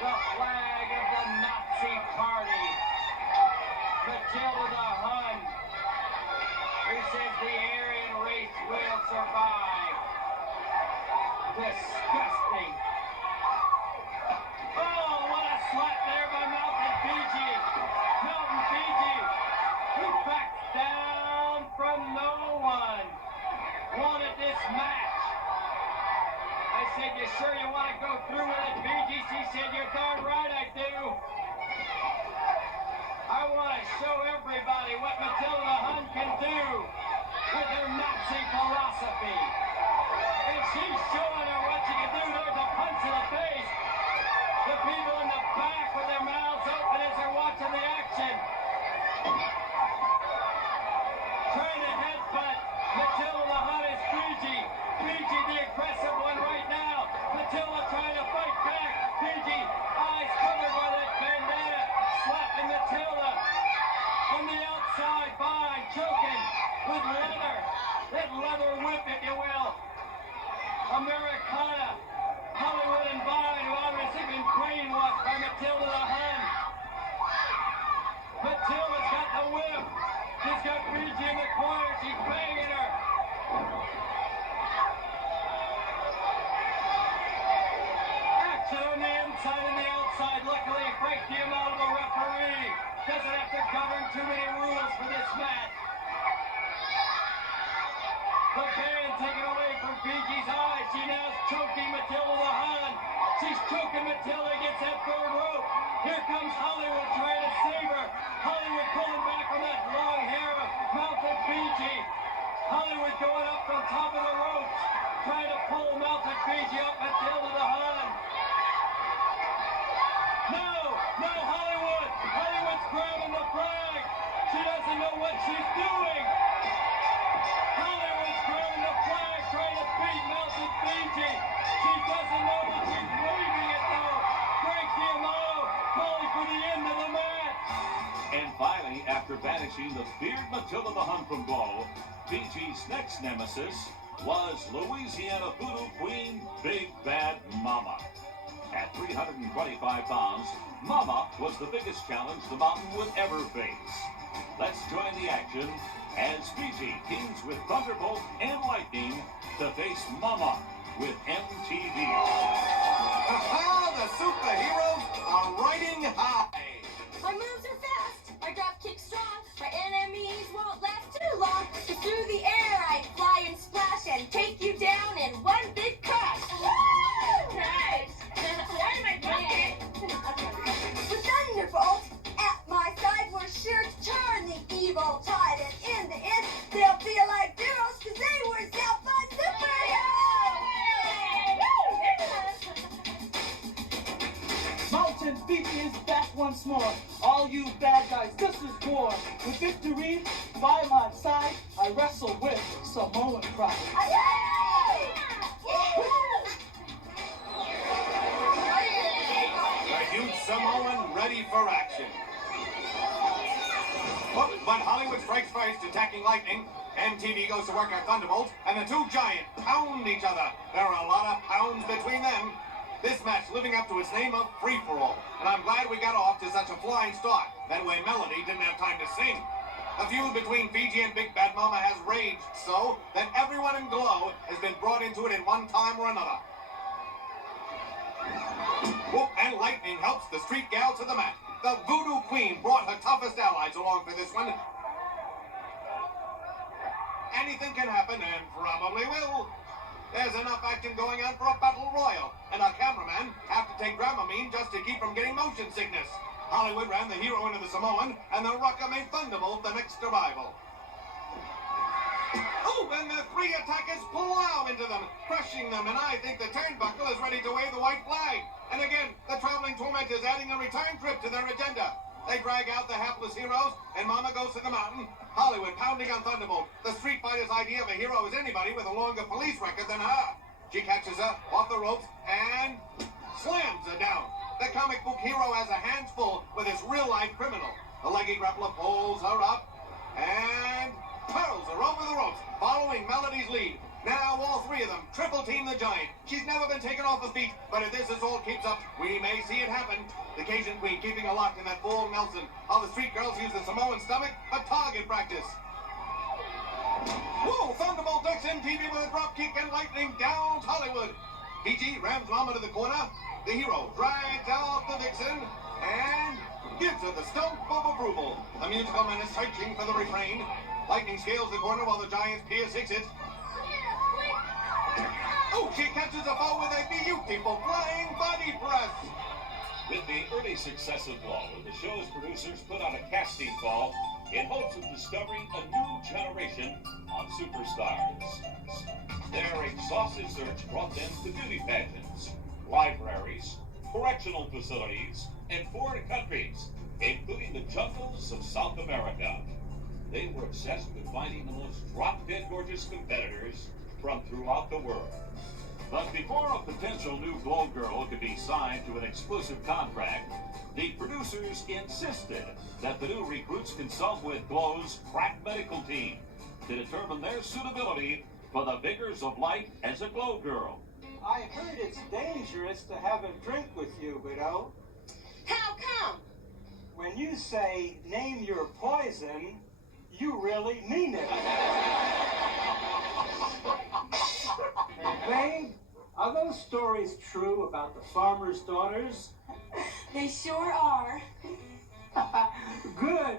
the flag of the Nazi Party. Matilda the Hun, who says the Aryan race will survive. Disgusting. Oh, what a slap there by Mountain Fiji. Mountain Fiji, who backs down from no one, wanted this match. I said, you sure you want to go through with it, Fiji? She said, you're darn right I do. I want to show everybody what Matilda the Hun can do with her Nazi philosophy. And she's showing her what she can do. There's a punch to the face. The people in the back with their mouths open as they're watching the action. Trying to headbutt Matilda the Hun is Fiji. Fiji the aggressive one right now. Matilda trying to fight back. Fiji, eyes covered by that bandana. Slapping Matilda. On the outside, Vine choking with leather. That leather whip, if you will. Americana, Hollywood and Vine, who obviously been brainwashed by Matilda the Hun. Matilda's got the whip. She's got Fiji in the corner. She's banging her. Action on the inside and the outside. Luckily, Frank D'Amato, the referee, doesn't have to govern too many rules for this match. The band taken away from Fiji's eyes. She now is choking Matilda the Hun. She's choking Matilda against that third rope. Here comes Hollywood trying to save her. Hollywood pulling back on that long hair of Mountain Fiji. Hollywood going up on top of the ropes, trying to pull Mountain Fiji up Matilda the Hun. No, Hollywood. Hollywood's grabbing the flag. She doesn't know what she's doing. Hollywood's grabbing the flag, trying to beat Mountain Fiji. She doesn't know that she's waving it though. Frank D'Amato calling for the end of the match. And finally, after banishing the feared Matilda the Hun from Glow, Fiji's next nemesis was Louisiana Voodoo Queen Big Bad Mama. At 325 pounds, Mama was the biggest challenge the mountain would ever face. Let's join the action as Fiji teams with Thunderbolt and Lightning to face Mama with MTV. The superheroes are riding high. My moves are fast, my drop kick's strong, my enemies won't last too long. 'Cause through the air I fly and splash and take you down in one big crash. Nice! Why am I bucket? With Thunderbolt at my side, we're sure to turn the evil tide. And in the end, they'll feel like heroes 'cause they were zapped by superheroes! Mountain Fiji is back once more. All you bad guys, this is war. With victory by my side, I wrestle with Samoan pride. The huge Samoan ready for action. But Hollywood strikes first, attacking Lightning. MTV goes to work on Thunderbolt, and the two giants pound each other. There are a lot of pounds between them. This match living up to its name of free-for-all. And I'm glad we got off to such a flying start. That way Melody didn't have time to sing. The feud between Fiji and Big Bad Mama has raged so that everyone in Glow has been brought into it in one time or another. Whoop and Lightning helps the street gal to the mat. The Voodoo Queen brought her toughest allies along for this one. Anything can happen, and probably will. There's enough action going on for a battle royal, and our cameraman have to take Dramamine just to keep from getting motion sickness. Hollywood ran the hero into the Samoan, and the Rucker made Thunderbolt the next survival. Oh, and the three attackers plow into them, crushing them, and I think the turnbuckle is ready to wave the white flag. And again, the traveling tormentors adding a return trip to their agenda. They drag out the hapless heroes, and Mama goes to the mountain. Hollywood pounding on Thunderbolt. The Street Fighter's idea of a hero is anybody with a longer police record than her. She catches her off the ropes and slams her down. The comic book hero has a hands full with his real-life criminal. The leggy grappler pulls her up and hurls her over the ropes, following Melody's lead. Now all three of them triple team the giant. She's never been taken off her feet, but if this assault keeps up, we may see it happen. The Cajun Queen keeping her locked in that full Nelson. All the street girls use the Samoan stomach for target practice. Whoa, Thunderbolt ducks MTV with a drop kick and Lightning downs Hollywood. PG rams Mama to the corner. The hero drags out the Vixen and gives her the stump of approval. The musical man is searching for the refrain. Lightning scales the corner while the Giants pierce exits. Oh, she catches a ball with a beautiful flying body press. With the early success of Glow, the show's producers put on a casting call in hopes of discovering a new generation of superstars. Their exhaustive search brought them to beauty pageants, libraries, correctional facilities, and foreign countries, including the jungles of South America. They were obsessed with finding the most drop-dead gorgeous competitors from throughout the world. But before a potential new Glow girl could be signed to an exclusive contract, the producers insisted that the new recruits consult with Glow's crack medical team to determine their suitability for the vigors of life as a Glow girl. I heard it's dangerous to have a drink with you, Widow. How come? When you say, name your poison, you really mean it. Babe, are those stories true about the farmer's daughters? They sure are. Good.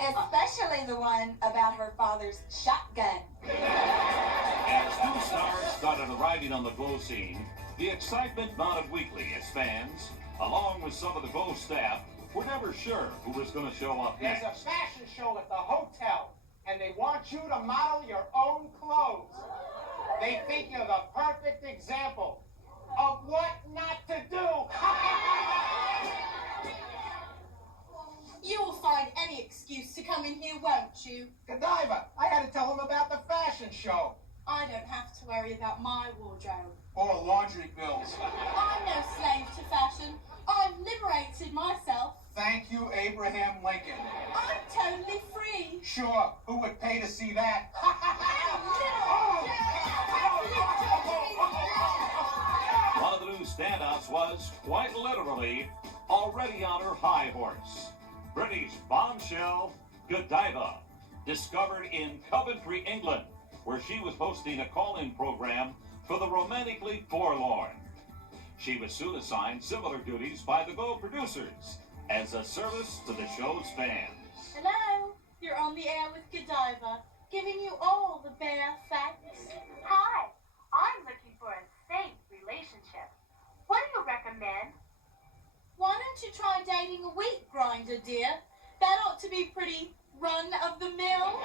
Especially the one about her father's shotgun. As new stars started arriving on the Glow scene, the excitement mounted weekly as fans, along with some of the Glow staff, were never sure who was going to show up There's next. a fashion show at the hotel, and they want you to model your own clothes. They think you're the perfect example of what not to do. You will find any excuse to come in here, won't you? Godiva, I got to tell them about the fashion show. I don't have to worry about my wardrobe. Or laundry bills. I'm no slave to fashion. I've liberated myself. Thank you, Abraham Lincoln. I'm totally free. Sure, who would pay to see that? One of the new standouts was, quite literally, already on her high horse. British bombshell Godiva, discovered in Coventry, England, where she was hosting a call-in program for the romantically forlorn. She was soon assigned similar duties by the Glow producers as a service to the show's fans. Hello, you're on the air with Godiva, giving you all the bare facts. Hi, I'm looking for a safe relationship. What do you recommend? Why don't you try dating a wheat grinder, dear? That ought to be pretty run-of-the-mill.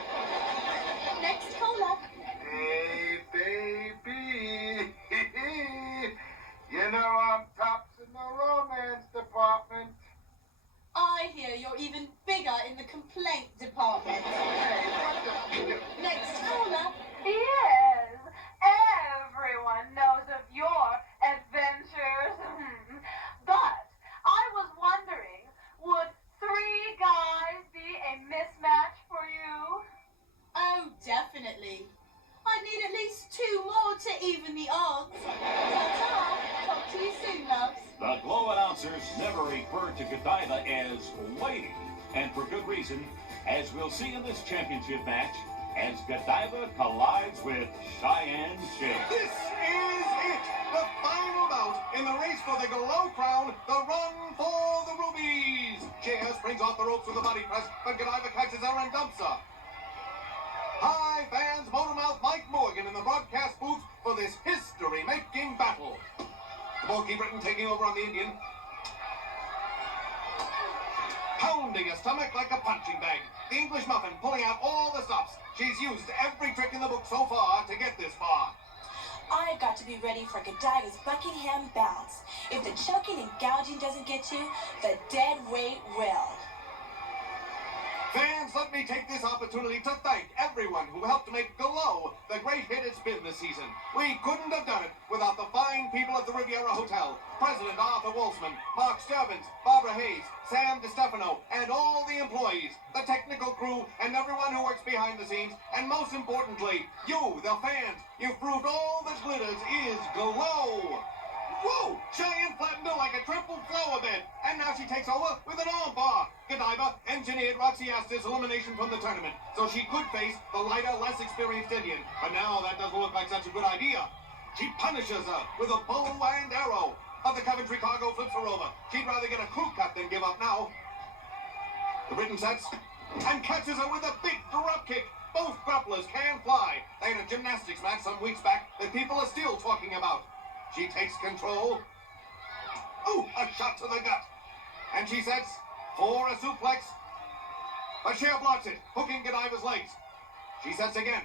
Next caller. Hey, baby. You know I'm tops in the romance department. I hear you're even bigger in the complaint department. Next caller. Yes, everyone knows of your adventures. But I was wondering, would 3 guys be a mismatch for you? Oh, definitely. I need at least 2 more to even the odds. Ta-ta. Talk to you soon, loves. The Glow announcers never referred to Godiva as Lady, And for good reason, as we'll see in this championship match, as Godiva collides with Cheyenne Cher. This is it! The final bout in the race for the Glow Crown, the run for the rubies! Cher springs off the ropes with a body press, but Godiva catches her and dumps her. Hi, fans! Motormouth Mike Morgan in the broadcast booth for this history-making battle. The bulky Briton taking over on the Indian, pounding a stomach like a punching bag. The English muffin pulling out all the stops. She's used every trick in the book so far to get this far. I've got to be ready for Godiva's Buckingham bounce. If the choking and gouging doesn't get you, the dead weight will. Fans, let me take this opportunity to thank everyone who helped make Glow the great hit it's been this season. We couldn't have done it without the fine people at the Riviera Hotel. President Arthur Wolfsman, Mark Sturbins, Barbara Hayes, Sam DiStefano, and all the employees, the technical crew, and everyone who works behind the scenes. And most importantly, you, the fans, you've proved all that glitters is Glow. Whoa! Cheyenne flattened her like a trampled flower bed, and now she takes over with an arm bar. Godiva engineered Roxy Astor's elimination from the tournament, so she could face the lighter, less experienced Indian. But now that doesn't look like such a good idea. She punishes her with a bow and arrow. But the Coventry cargo flips her over. She'd rather get a crew cut than give up now. The Briton sets and catches her with a big drop kick. Both grapplers can fly. They had a gymnastics match some weeks back that people are still talking about. She takes control. Ooh, a shot to the gut. And she sets for a suplex. But Cher blocks it, hooking Godiva's legs. She sets again.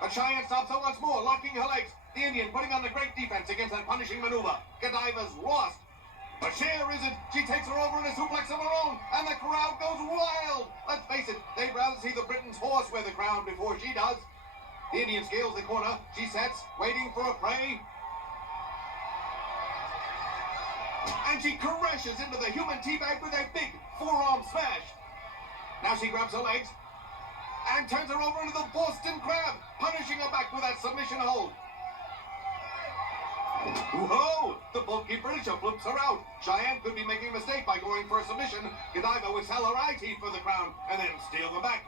But Cheyenne stops her once more, locking her legs. The Indian putting on the great defense against that punishing maneuver. Godiva's lost. But Cher isn't. She takes her over in a suplex of her own, and the crowd goes wild. Let's face it, they'd rather see the Briton's horse wear the crown before she does. The Indian scales the corner. She sets, waiting for a prey. And she crashes into the human teabag with a big forearm smash. Now she grabs her legs and turns her over into the Boston Crab, punishing her back with that submission hold. Whoa! The bulky Britisher flips her out. Cheyenne could be making a mistake by going for a submission. Godiva would sell her eye teeth for the crown and then steal them back.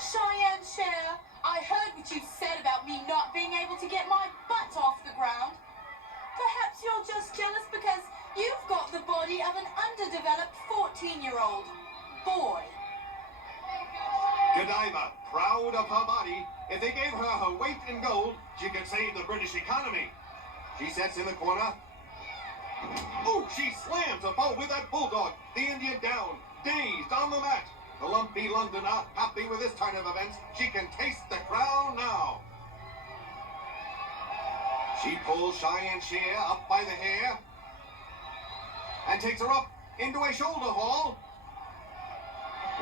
Cheyenne Cher, I heard what you said about me not being able to get my butt off the ground. Perhaps you're just jealous because you've got the body of an underdeveloped 14-year-old boy. Godiva, proud of her body. If they gave her her weight in gold, she could save the British economy. She sets in the corner. Ooh, she slams a foe with that bulldog. The Indian down, dazed on the mat. The lumpy Londoner, happy with this turn of events. She can taste the crown now. She pulls Cheyenne Cher up by the hair and takes her up into a shoulder haul,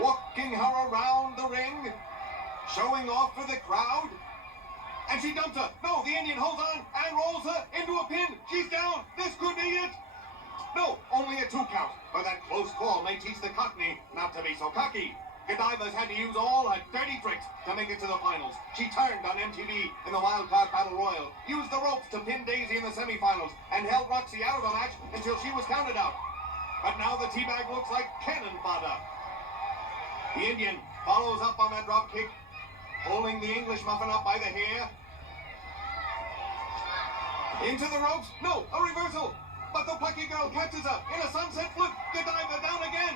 walking her around the ring, showing off for the crowd. And she dumps her. No, the Indian holds on and rolls her into a pin. She's down. This could be it. No, only a 2 count. But that close call may teach the Cockney not to be so cocky. Godiva's had to use all her dirty tricks to make it to the finals. She turned on MTV in the Wild Card Battle Royal, used the ropes to pin Daisy in the semifinals, and held Roxy out of the match until she was counted out. But now the teabag looks like cannon fodder. The Indian follows up on that drop kick, pulling the English muffin up by the hair. Into the ropes. No, a reversal. But the plucky girl catches her in a sunset flip. Godiva down again.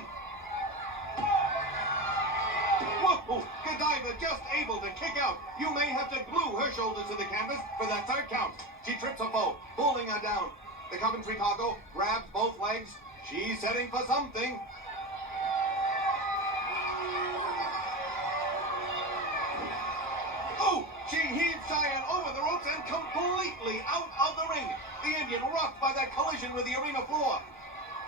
Whoa! Godiva just able to kick out. You may have to glue her shoulders to the canvas for that 3rd count. She trips a foe, pulling her down. The Coventry cargo grabs both legs. She's setting for something. Oh! She heaves Cheyenne over the ropes and completely out of the ring. The Indian rocked by that collision with the arena floor.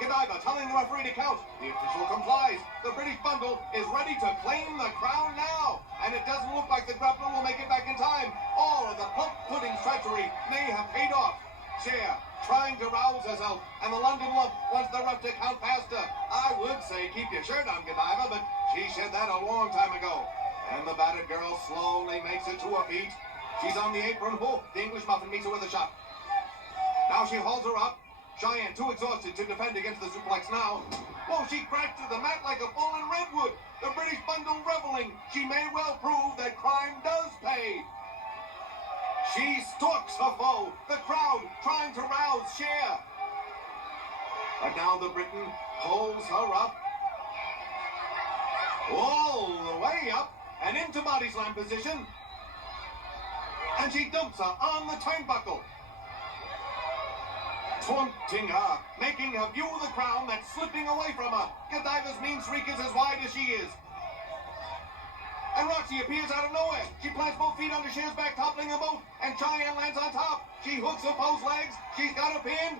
Godiva telling the referee to count. The official complies. The British bundle is ready to claim the crown now. And it doesn't look like the grappler will make it back in time. All of the plump pudding's treachery may have paid off. Cher trying to rouse herself, and the London lump wants the ref to count faster. I would say keep your shirt on, Godiva, but she said that a long time ago. And the battered girl slowly makes it to her feet. She's on the apron. Oh, the English muffin meets her with a shot. Now she hauls her up. Cheyenne too exhausted to defend against the suplex now. Oh, she crashed to the mat like a fallen redwood. The British bundle reveling. She may well prove that crime does pay. She stalks her foe. The crowd trying to rouse Cher. But now the Briton pulls her up. All the way up and into body slam position. And she dumps her on the turnbuckle. Taunting her, making her view the crown that's slipping away from her. Godiva's mean streak is as wide as she is. And Roxy appears out of nowhere. She plants both feet under Cher's back, toppling them both, and Cheyenne lands on top. She hooks her foe's legs. She's got a pin.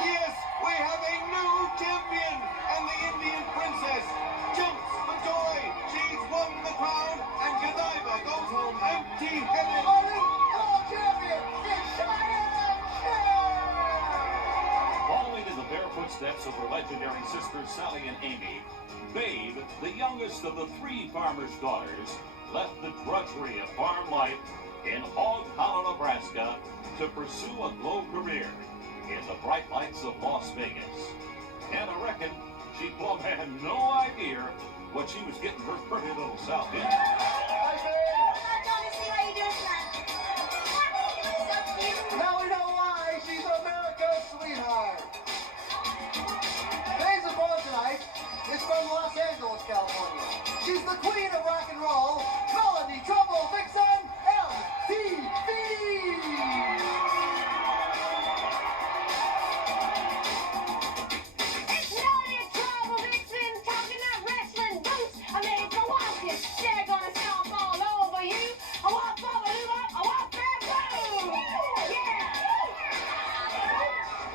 Yes, we have a new champion, and the Indian princess jumps for joy. She's won the crown, and Godiva goes home empty-headed. Following in the bare footsteps of her legendary sisters Sally and Amy, Babe, the youngest of the three farmers' daughters, left the drudgery of farm life in Hog Hollow, Nebraska, to pursue a glow career in the bright lights of Las Vegas. And I reckon she plumb had no idea what she was getting her pretty little self in. Now we know why she's America's sweetheart. Today's opponent tonight is from Los Angeles, California. She's the queen of rock and roll, Melody Trouble Vixen LTV. It's Melody Trouble Vixen, talking that wrestling boots. I made for walking. They're gonna stomp all over you. I walk over, I walk back, boom! Yeah!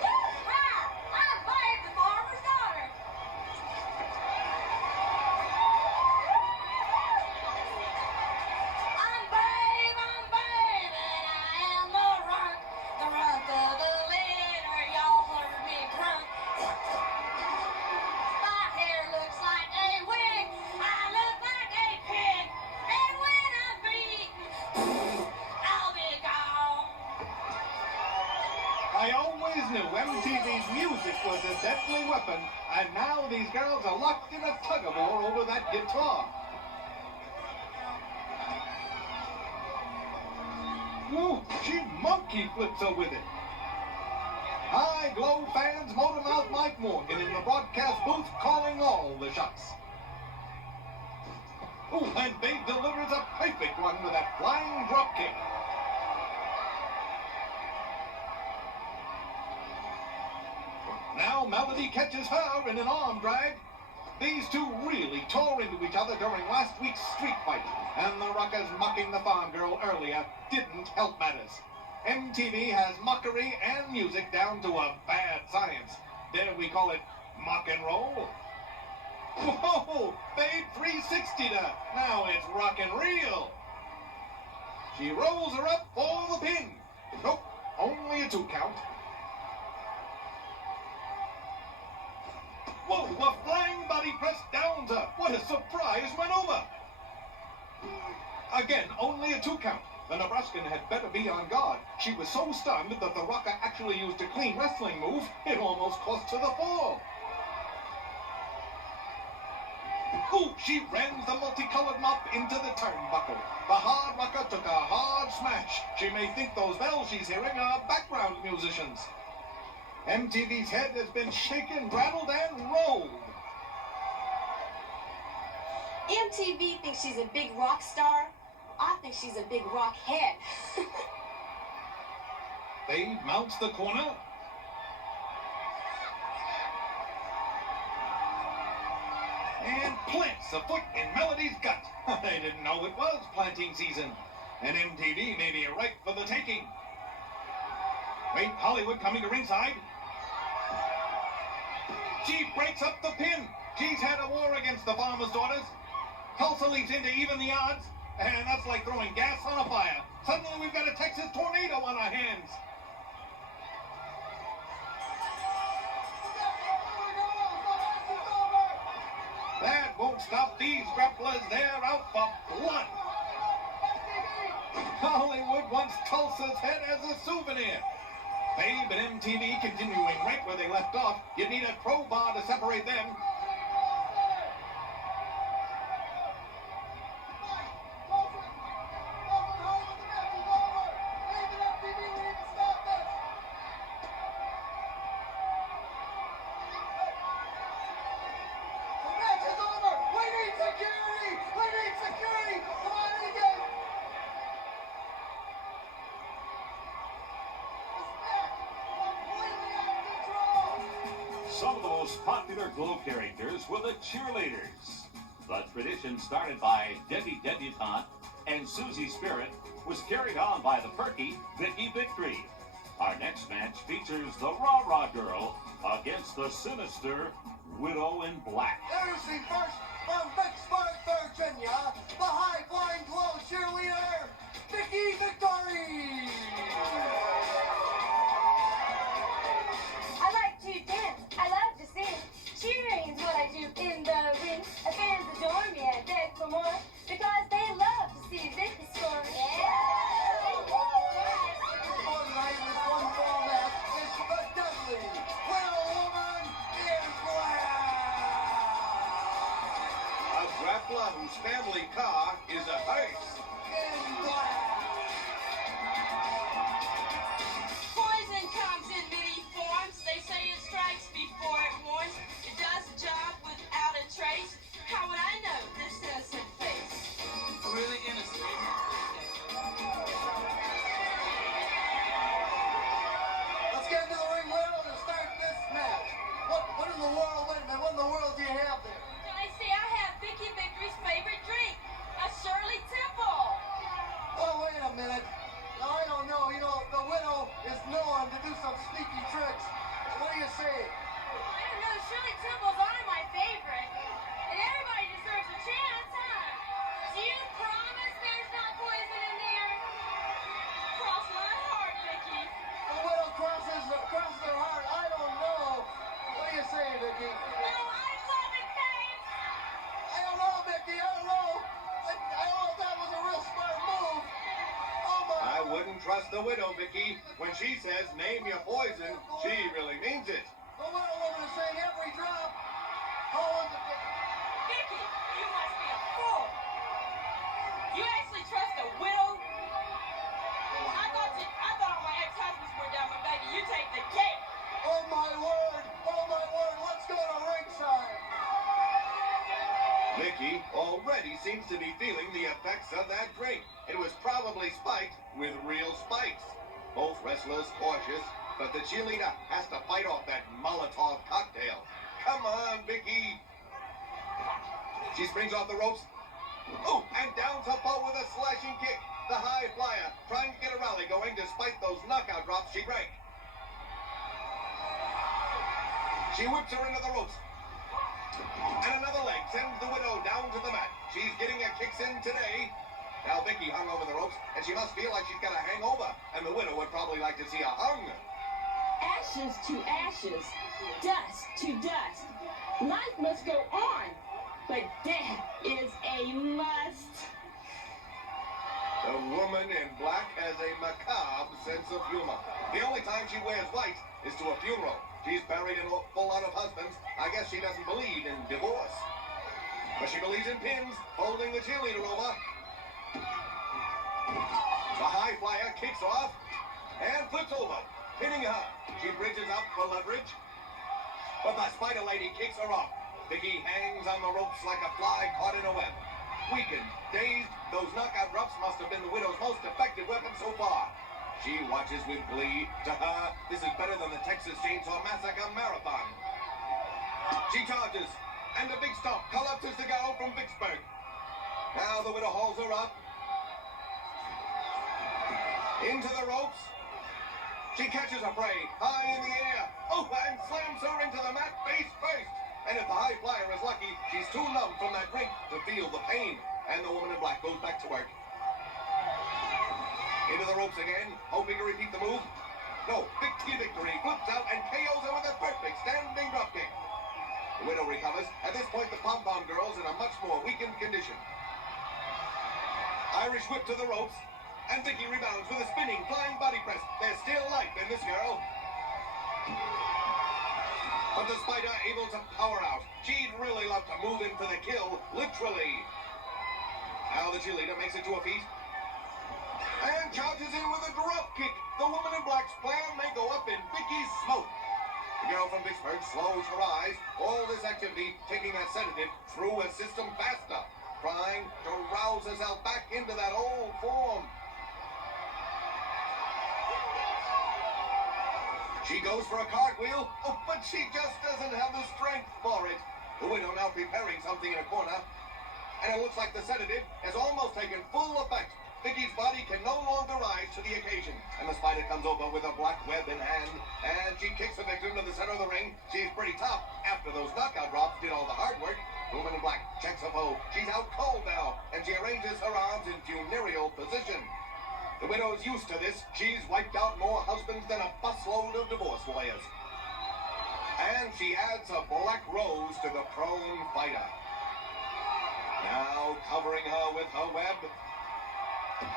Hi, I'm Babe, the farmer's daughter. I'm Babe, and I am the runt of the litter. Y'all heard me grunt. My hair looks like a wig. I look like a pig. And when I'm beat, I'll be gone. I always knew MTV's music was a deadly weapon, and now these girls are locked in a tug-of-war over that guitar. Woo, she monkey flips her with it. High Glow fans, Motormouth Mike Morgan in the broadcast booth calling all the shots. Ooh, and Babe delivers a perfect one with that flying drop kick. Now Melody catches her in an arm drag. These two really tore into each other during last week's street fight, and the Rockers mocking the farm girl earlier didn't help matters. MTV has mockery and music down to a bad science. Dare we call it mock and roll? Whoa, Babe 360'd her. Now it's rock and reel. She rolls her up for the pin. Nope, only a 2 count. Whoa, a flying body press down to her. What a surprise maneuver. Again, only a 2 count. The Nebraskan had better be on guard. She was so stunned that the Rocker actually used a clean wrestling move. It almost cost her the fall. Ooh, she rams the multicolored mop into the turnbuckle. The Hard Rocker took a hard smash. She may think those bells she's hearing are background musicians. MTV's head has been shaken, rattled, and rolled. MTV thinks she's a big rock star. I think she's a big rock head. Babe mounts the corner. And plants a foot in Melody's gut. They didn't know it was planting season. And MTV may be ripe for the taking. Wait, Hollywood coming to ringside. She breaks up the pin. She's had a war against the farmer's daughters. Tulsa leaps in to even the odds. And that's like throwing gas on a fire. Suddenly we've got a Texas tornado on our hands. That won't stop these grapplers. They're out for blood. Hollywood wants Tulsa's head as a souvenir. Babe and MTV continuing right where they left off. You need a crowbar to separate them. Some of the most popular Glow characters were the cheerleaders. The tradition started by Debbie Debutante and Susie Spirit was carried on by the perky Vicky Victory. Our next match features the Rah Rah Girl against the sinister Widow in Black. There's the first from Vicksburg, Virginia, the high-flying Glow cheerleader, Vicky Victory! I like to dance. I love to sing. Cheering's what I do in the ring. Fans adore me and beg for more because they love to see Vicky score. A grappler whose family car is a hearse. In black. Poison comes in many forms. They say it strikes before it warns. It does the job without a trace. How would I know this innocent face? Really innocent. Let's get into the ring, Widow, to start this match. What in the world, wait a minute, what in the world do you have there? Can I say I have Vicky Victory's favorite drink? A Shirley Temple. Oh, wait a minute. Now, I don't know. You know, the Widow is known to do some sneaky tricks. What do you say? I don't know. Shirley Temples are my favorite. And everybody deserves a chance, huh? Do you promise there's not poison in there? Cross my heart, Vicky. The Widow crosses her heart. I don't know. What do you say, Vicky? No, I love it, Kate. I don't know, Vicky. I don't know. I don't know if that was a real smart move. Oh, my. I wouldn't trust the Widow, Vicky. When she says, name your poison, she really means it. The Widow woman is saying every drop. Oh, Vicky, you must be a fool. You actually trust a widow? I thought all my ex-husbands were down, but baby, you take the cake. oh, my word. Oh, my word. Let's go to ringside. Vicky already seems to be feeling the effects of that drink. It was probably spiked with real spikes. Both wrestlers cautious, but the cheerleader has to fight off that Molotov cocktail. Come on, Vicky. She springs off the ropes. Oh, and down to Bo with a slashing kick. The high flyer trying to get a rally going despite those knockout drops she drank. She whips her into the ropes. And another leg sends the Widow down to the mat. She's getting her kicks in today. Now Vicky hung over the ropes, and she must feel like she's got a hangover. And the Widow would probably like to see her hung. Ashes to ashes, dust to dust. Life must go on, but death is a must. The woman in black has a macabre sense of humor. The only time she wears white is to a funeral. She's buried in a full lot of husbands. I guess she doesn't believe in divorce. But she believes in pins, holding the cheerleader over. The high flyer kicks off and flips over, pinning her. She bridges up for leverage. But the spider lady kicks her off. Vicky hangs on the ropes like a fly caught in a web. Weakened, dazed, those knockout drops must have been the Widow's most effective weapon so far. She watches with glee. To her, this is better than the Texas Chainsaw Massacre Marathon. She charges, and a big stomp collapses the girl from Vicksburg. Now the Widow hauls her up. Into the ropes. She catches her prey high in the air. Oh, and slams her into the mat face first. And if the high flyer is lucky, she's too numb from that drink to feel the pain. And the woman in black goes back to work. Into the ropes again, hoping to repeat the move. No, Vicky Victory flips out and KOs her with a perfect standing dropkick. The Widow recovers. At this point, the pom-pom girl's in a much more weakened condition. Irish whip to the ropes. And Vicky rebounds with a spinning, flying body press. There's still life in this girl. But the Spider able to power out. She'd really love to move in for the kill, literally. Now the cheerleader makes it to her feet. And charges in with a drop kick. The woman in black's plan may go up in Vicky's smoke. The girl from Vicksburg slows her eyes. All this activity taking that sedative through her system faster. Trying to rouse herself back into that old form. She goes for a cartwheel, but she just doesn't have the strength for it. The widow now preparing something in a corner. And it looks like the sedative has almost taken full effect. Vicky's body can no longer rise to the occasion. And the Spider comes over with a black web in hand. And she kicks the victim to the center of the ring. She's pretty tough. After those knockout drops did all the hard work. The woman in black checks her foe. She's out cold now. And she arranges her arms in funereal position. The widow is used to this. She's wiped out more husbands than a busload of divorce lawyers. And she adds a black rose to the prone fighter. Now covering her with her web.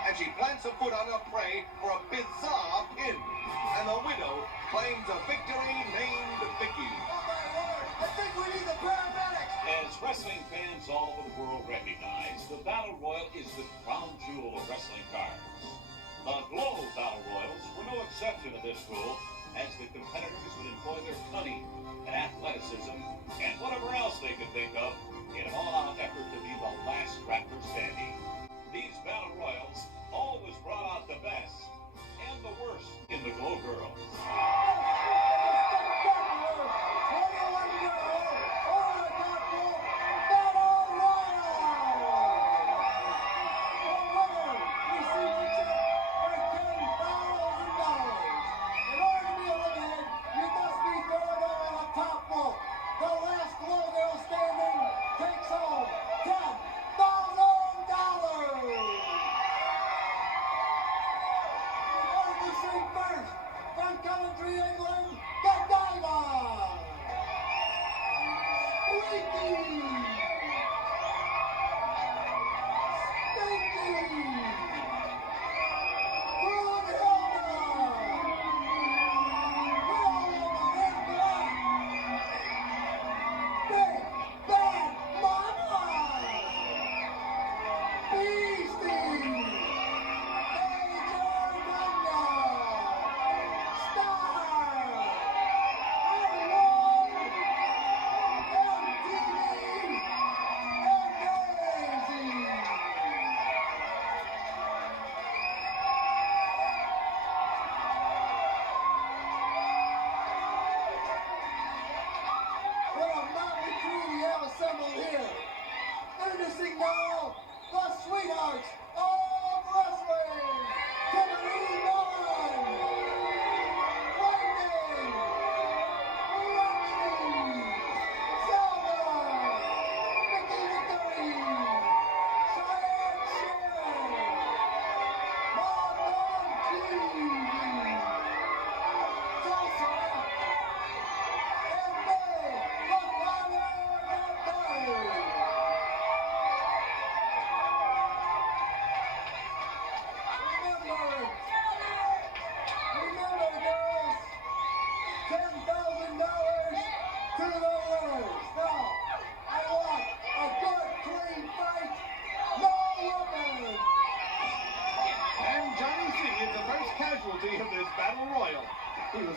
And she plants a foot on her prey for a bizarre pin. And the widow claims a victory named Vicky. Oh my Lord, I think we need the paramedics. As wrestling fans all over the world recognize, the Battle Royal is the crown jewel of wrestling cards. The global Battle Royals were no exception to this rule, as the competitors would employ their cunning and athleticism and whatever else they could think of in an all-out effort to be the last grappler standing. These Battle Royals always brought out the best and the worst in the Glow Girls.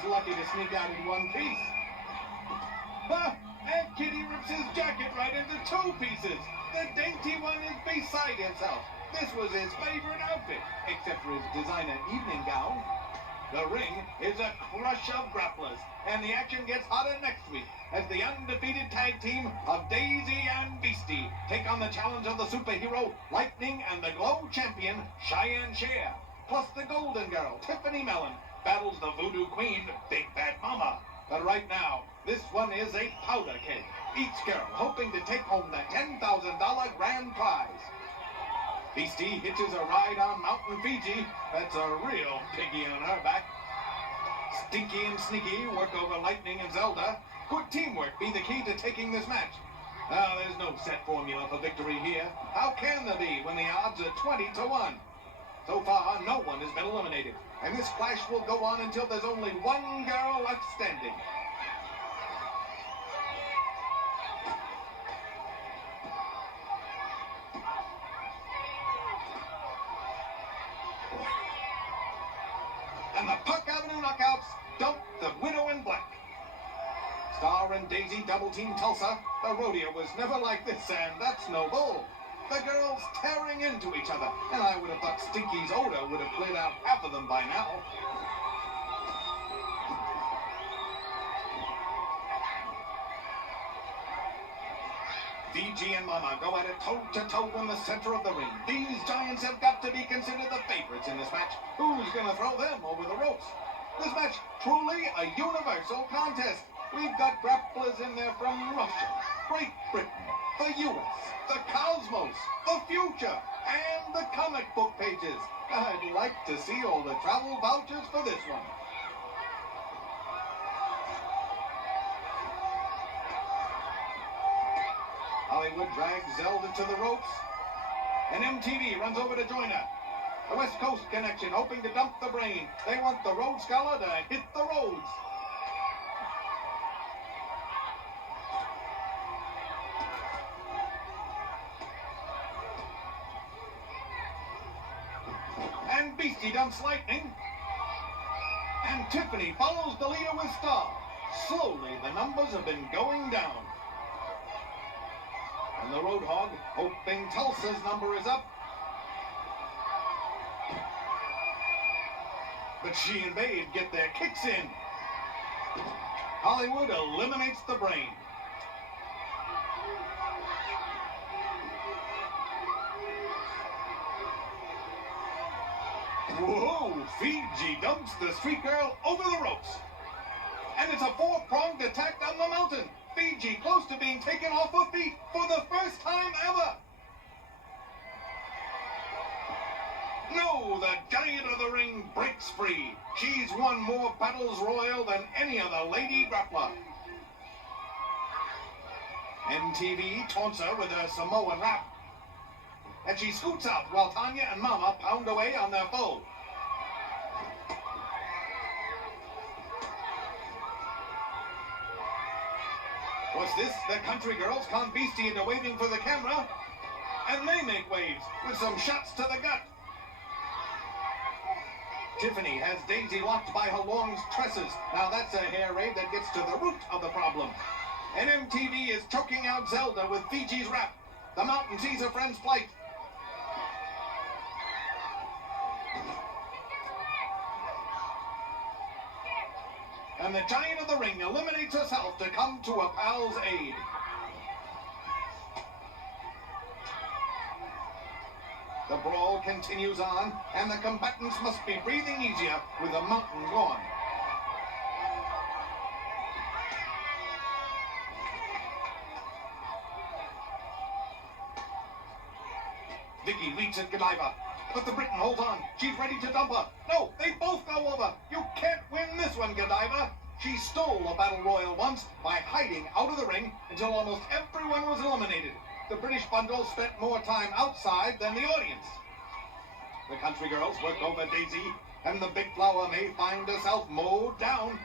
Lucky to sneak out in one piece. And Kitty rips his jacket right into two pieces. The dainty one is beside himself. This was his favorite outfit, except for his designer evening gown. The ring is a crush of grapplers, and the action gets hotter next week as the undefeated tag team of Daisy and Beastie take on the challenge of the superhero Lightning and the Glow champion Cheyenne Cher. Plus the Golden Girl, Tiffany Mellon, battles the Voodoo Queen, Big Bad Mama. But right now, this one is a powder keg. Each girl hoping to take home the $10,000 grand prize. Beastie hitches a ride on Mountain Fiji. That's a real piggy on her back. Stinky and Sneaky work over Lightning and Zelda. Could teamwork be the key to taking this match? Now, there's no set formula for victory here. How can there be when the odds are 20 to 1? So far, no one has been eliminated, and this clash will go on until there's only one girl left standing. And the Puck Avenue Knockouts dump the Widow in Black. Star and Daisy double team Tulsa. The rodeo was never like this, and that's no bull. The girls tearing into each other, and I would have thought Stinky's odor would have cleared out half of them by now. Fiji and Mama go at it toe-to-toe in the center of the ring. These giants have got to be considered the favorites in this match. Who's going to throw them over the ropes? This match, truly a universal contest. We've got grapplers in there from Russia, Great Britain, the U.S., the cosmos, the future, and the comic book pages. I'd like to see all the travel vouchers for this one. Hollywood drags Zelda to the ropes, and MTV runs over to join her. The West Coast connection hoping to dump the brain. They want the Road Scholar to hit the roads. And Beastie dumps Lightning. And Tiffany follows the leader with Star. Slowly, the numbers have been going down. And the Roadhog, hoping Tulsa's number is up. But she and Babe get their kicks in. Hollywood eliminates the brain. Whoa! Fiji dumps the street girl over the ropes. And it's a four-pronged attack on the mountain. Fiji close to being taken off her feet for the first time ever. No, the giant of the ring breaks free. She's won more battles royal than any other lady grappler. MTV taunts her with her Samoan rap. And she scoots out while Tanya and Mama pound away on their foe. What's this? The country girls con Beastie into waving for the camera. And they make waves with some shots to the gut. Tiffany has Daisy locked by her long tresses. Now that's a hair raid that gets to the root of the problem. And MTV is choking out Zelda with Fiji's rap. The mountain sees her friend's plight. And the giant of the ring eliminates herself to come to a pal's aid. The brawl continues on, and the combatants must be breathing easier with the mountain gone. Vicky leaps at Godiva, but the Briton holds on. She's ready to dump her. No, they both go over. You can't win this one, Godiva. She stole a battle royal once by hiding out of the ring until almost everyone was eliminated. The British bundle spent more time outside than the audience. The country girls work over Daisy, and the big flower may find herself mowed down.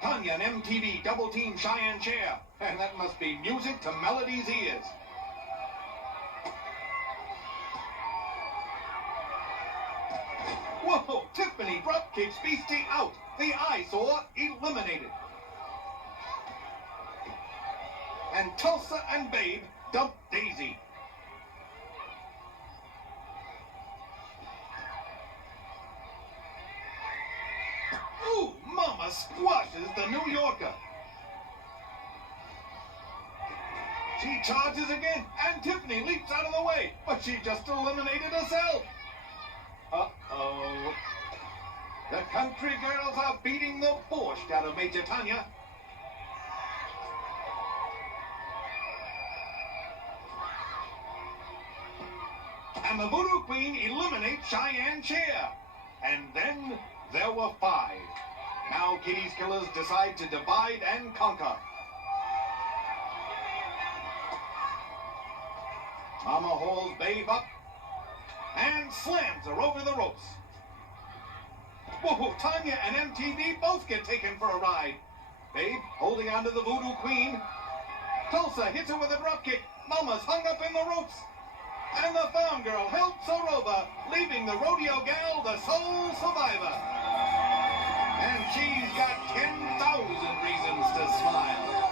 Tanya and MTV double team Cheyenne Chair, and that must be music to Melody's ears. Whoa! Tiffany drop kicks Beastie out. The eyesore eliminated. And Tulsa and Babe dump Daisy. Ooh, Mama squashes the New Yorker. She charges again, and Tiffany leaps out of the way, but she just eliminated herself. Uh-oh. The country girls are beating the borscht out of Major Tanya. And the Voodoo Queen eliminates Cheyenne Chair. And then there were 5. Now Kitty's killers decide to divide and conquer. Mama holds Babe up and slams her over the ropes. Whoa, Tanya and MTV both get taken for a ride. Babe holding onto the Voodoo Queen. Tulsa hits her with a dropkick. Mama's hung up in the ropes. And the farm girl helps Soroba, leaving the rodeo gal the sole survivor. And she's got 10,000 reasons to smile.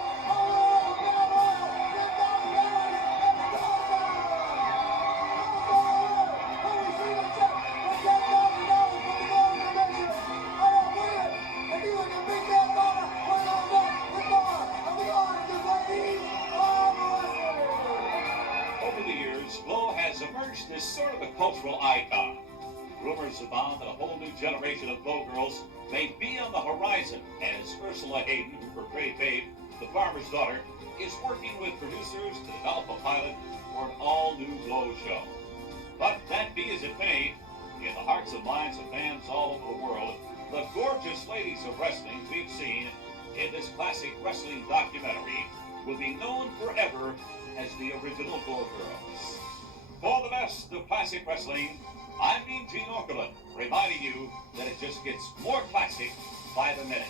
Over the years, Flo has emerged as sort of a cultural icon. Rumors abound that a whole new generation of Flo girls may be on the horizon, as Ursula Hayden, who portrayed Babe, the farmer's daughter, is working with producers to develop a pilot for an all-new Flo show. But that be as it may, in the hearts and minds of fans all over the world, the gorgeous ladies of wrestling we've seen in this classic wrestling documentary will be known forever as the original Flo Girls. For the best of classic wrestling, I'm Mean Gene Okerlund, reminding you that it just gets more classic by the minute.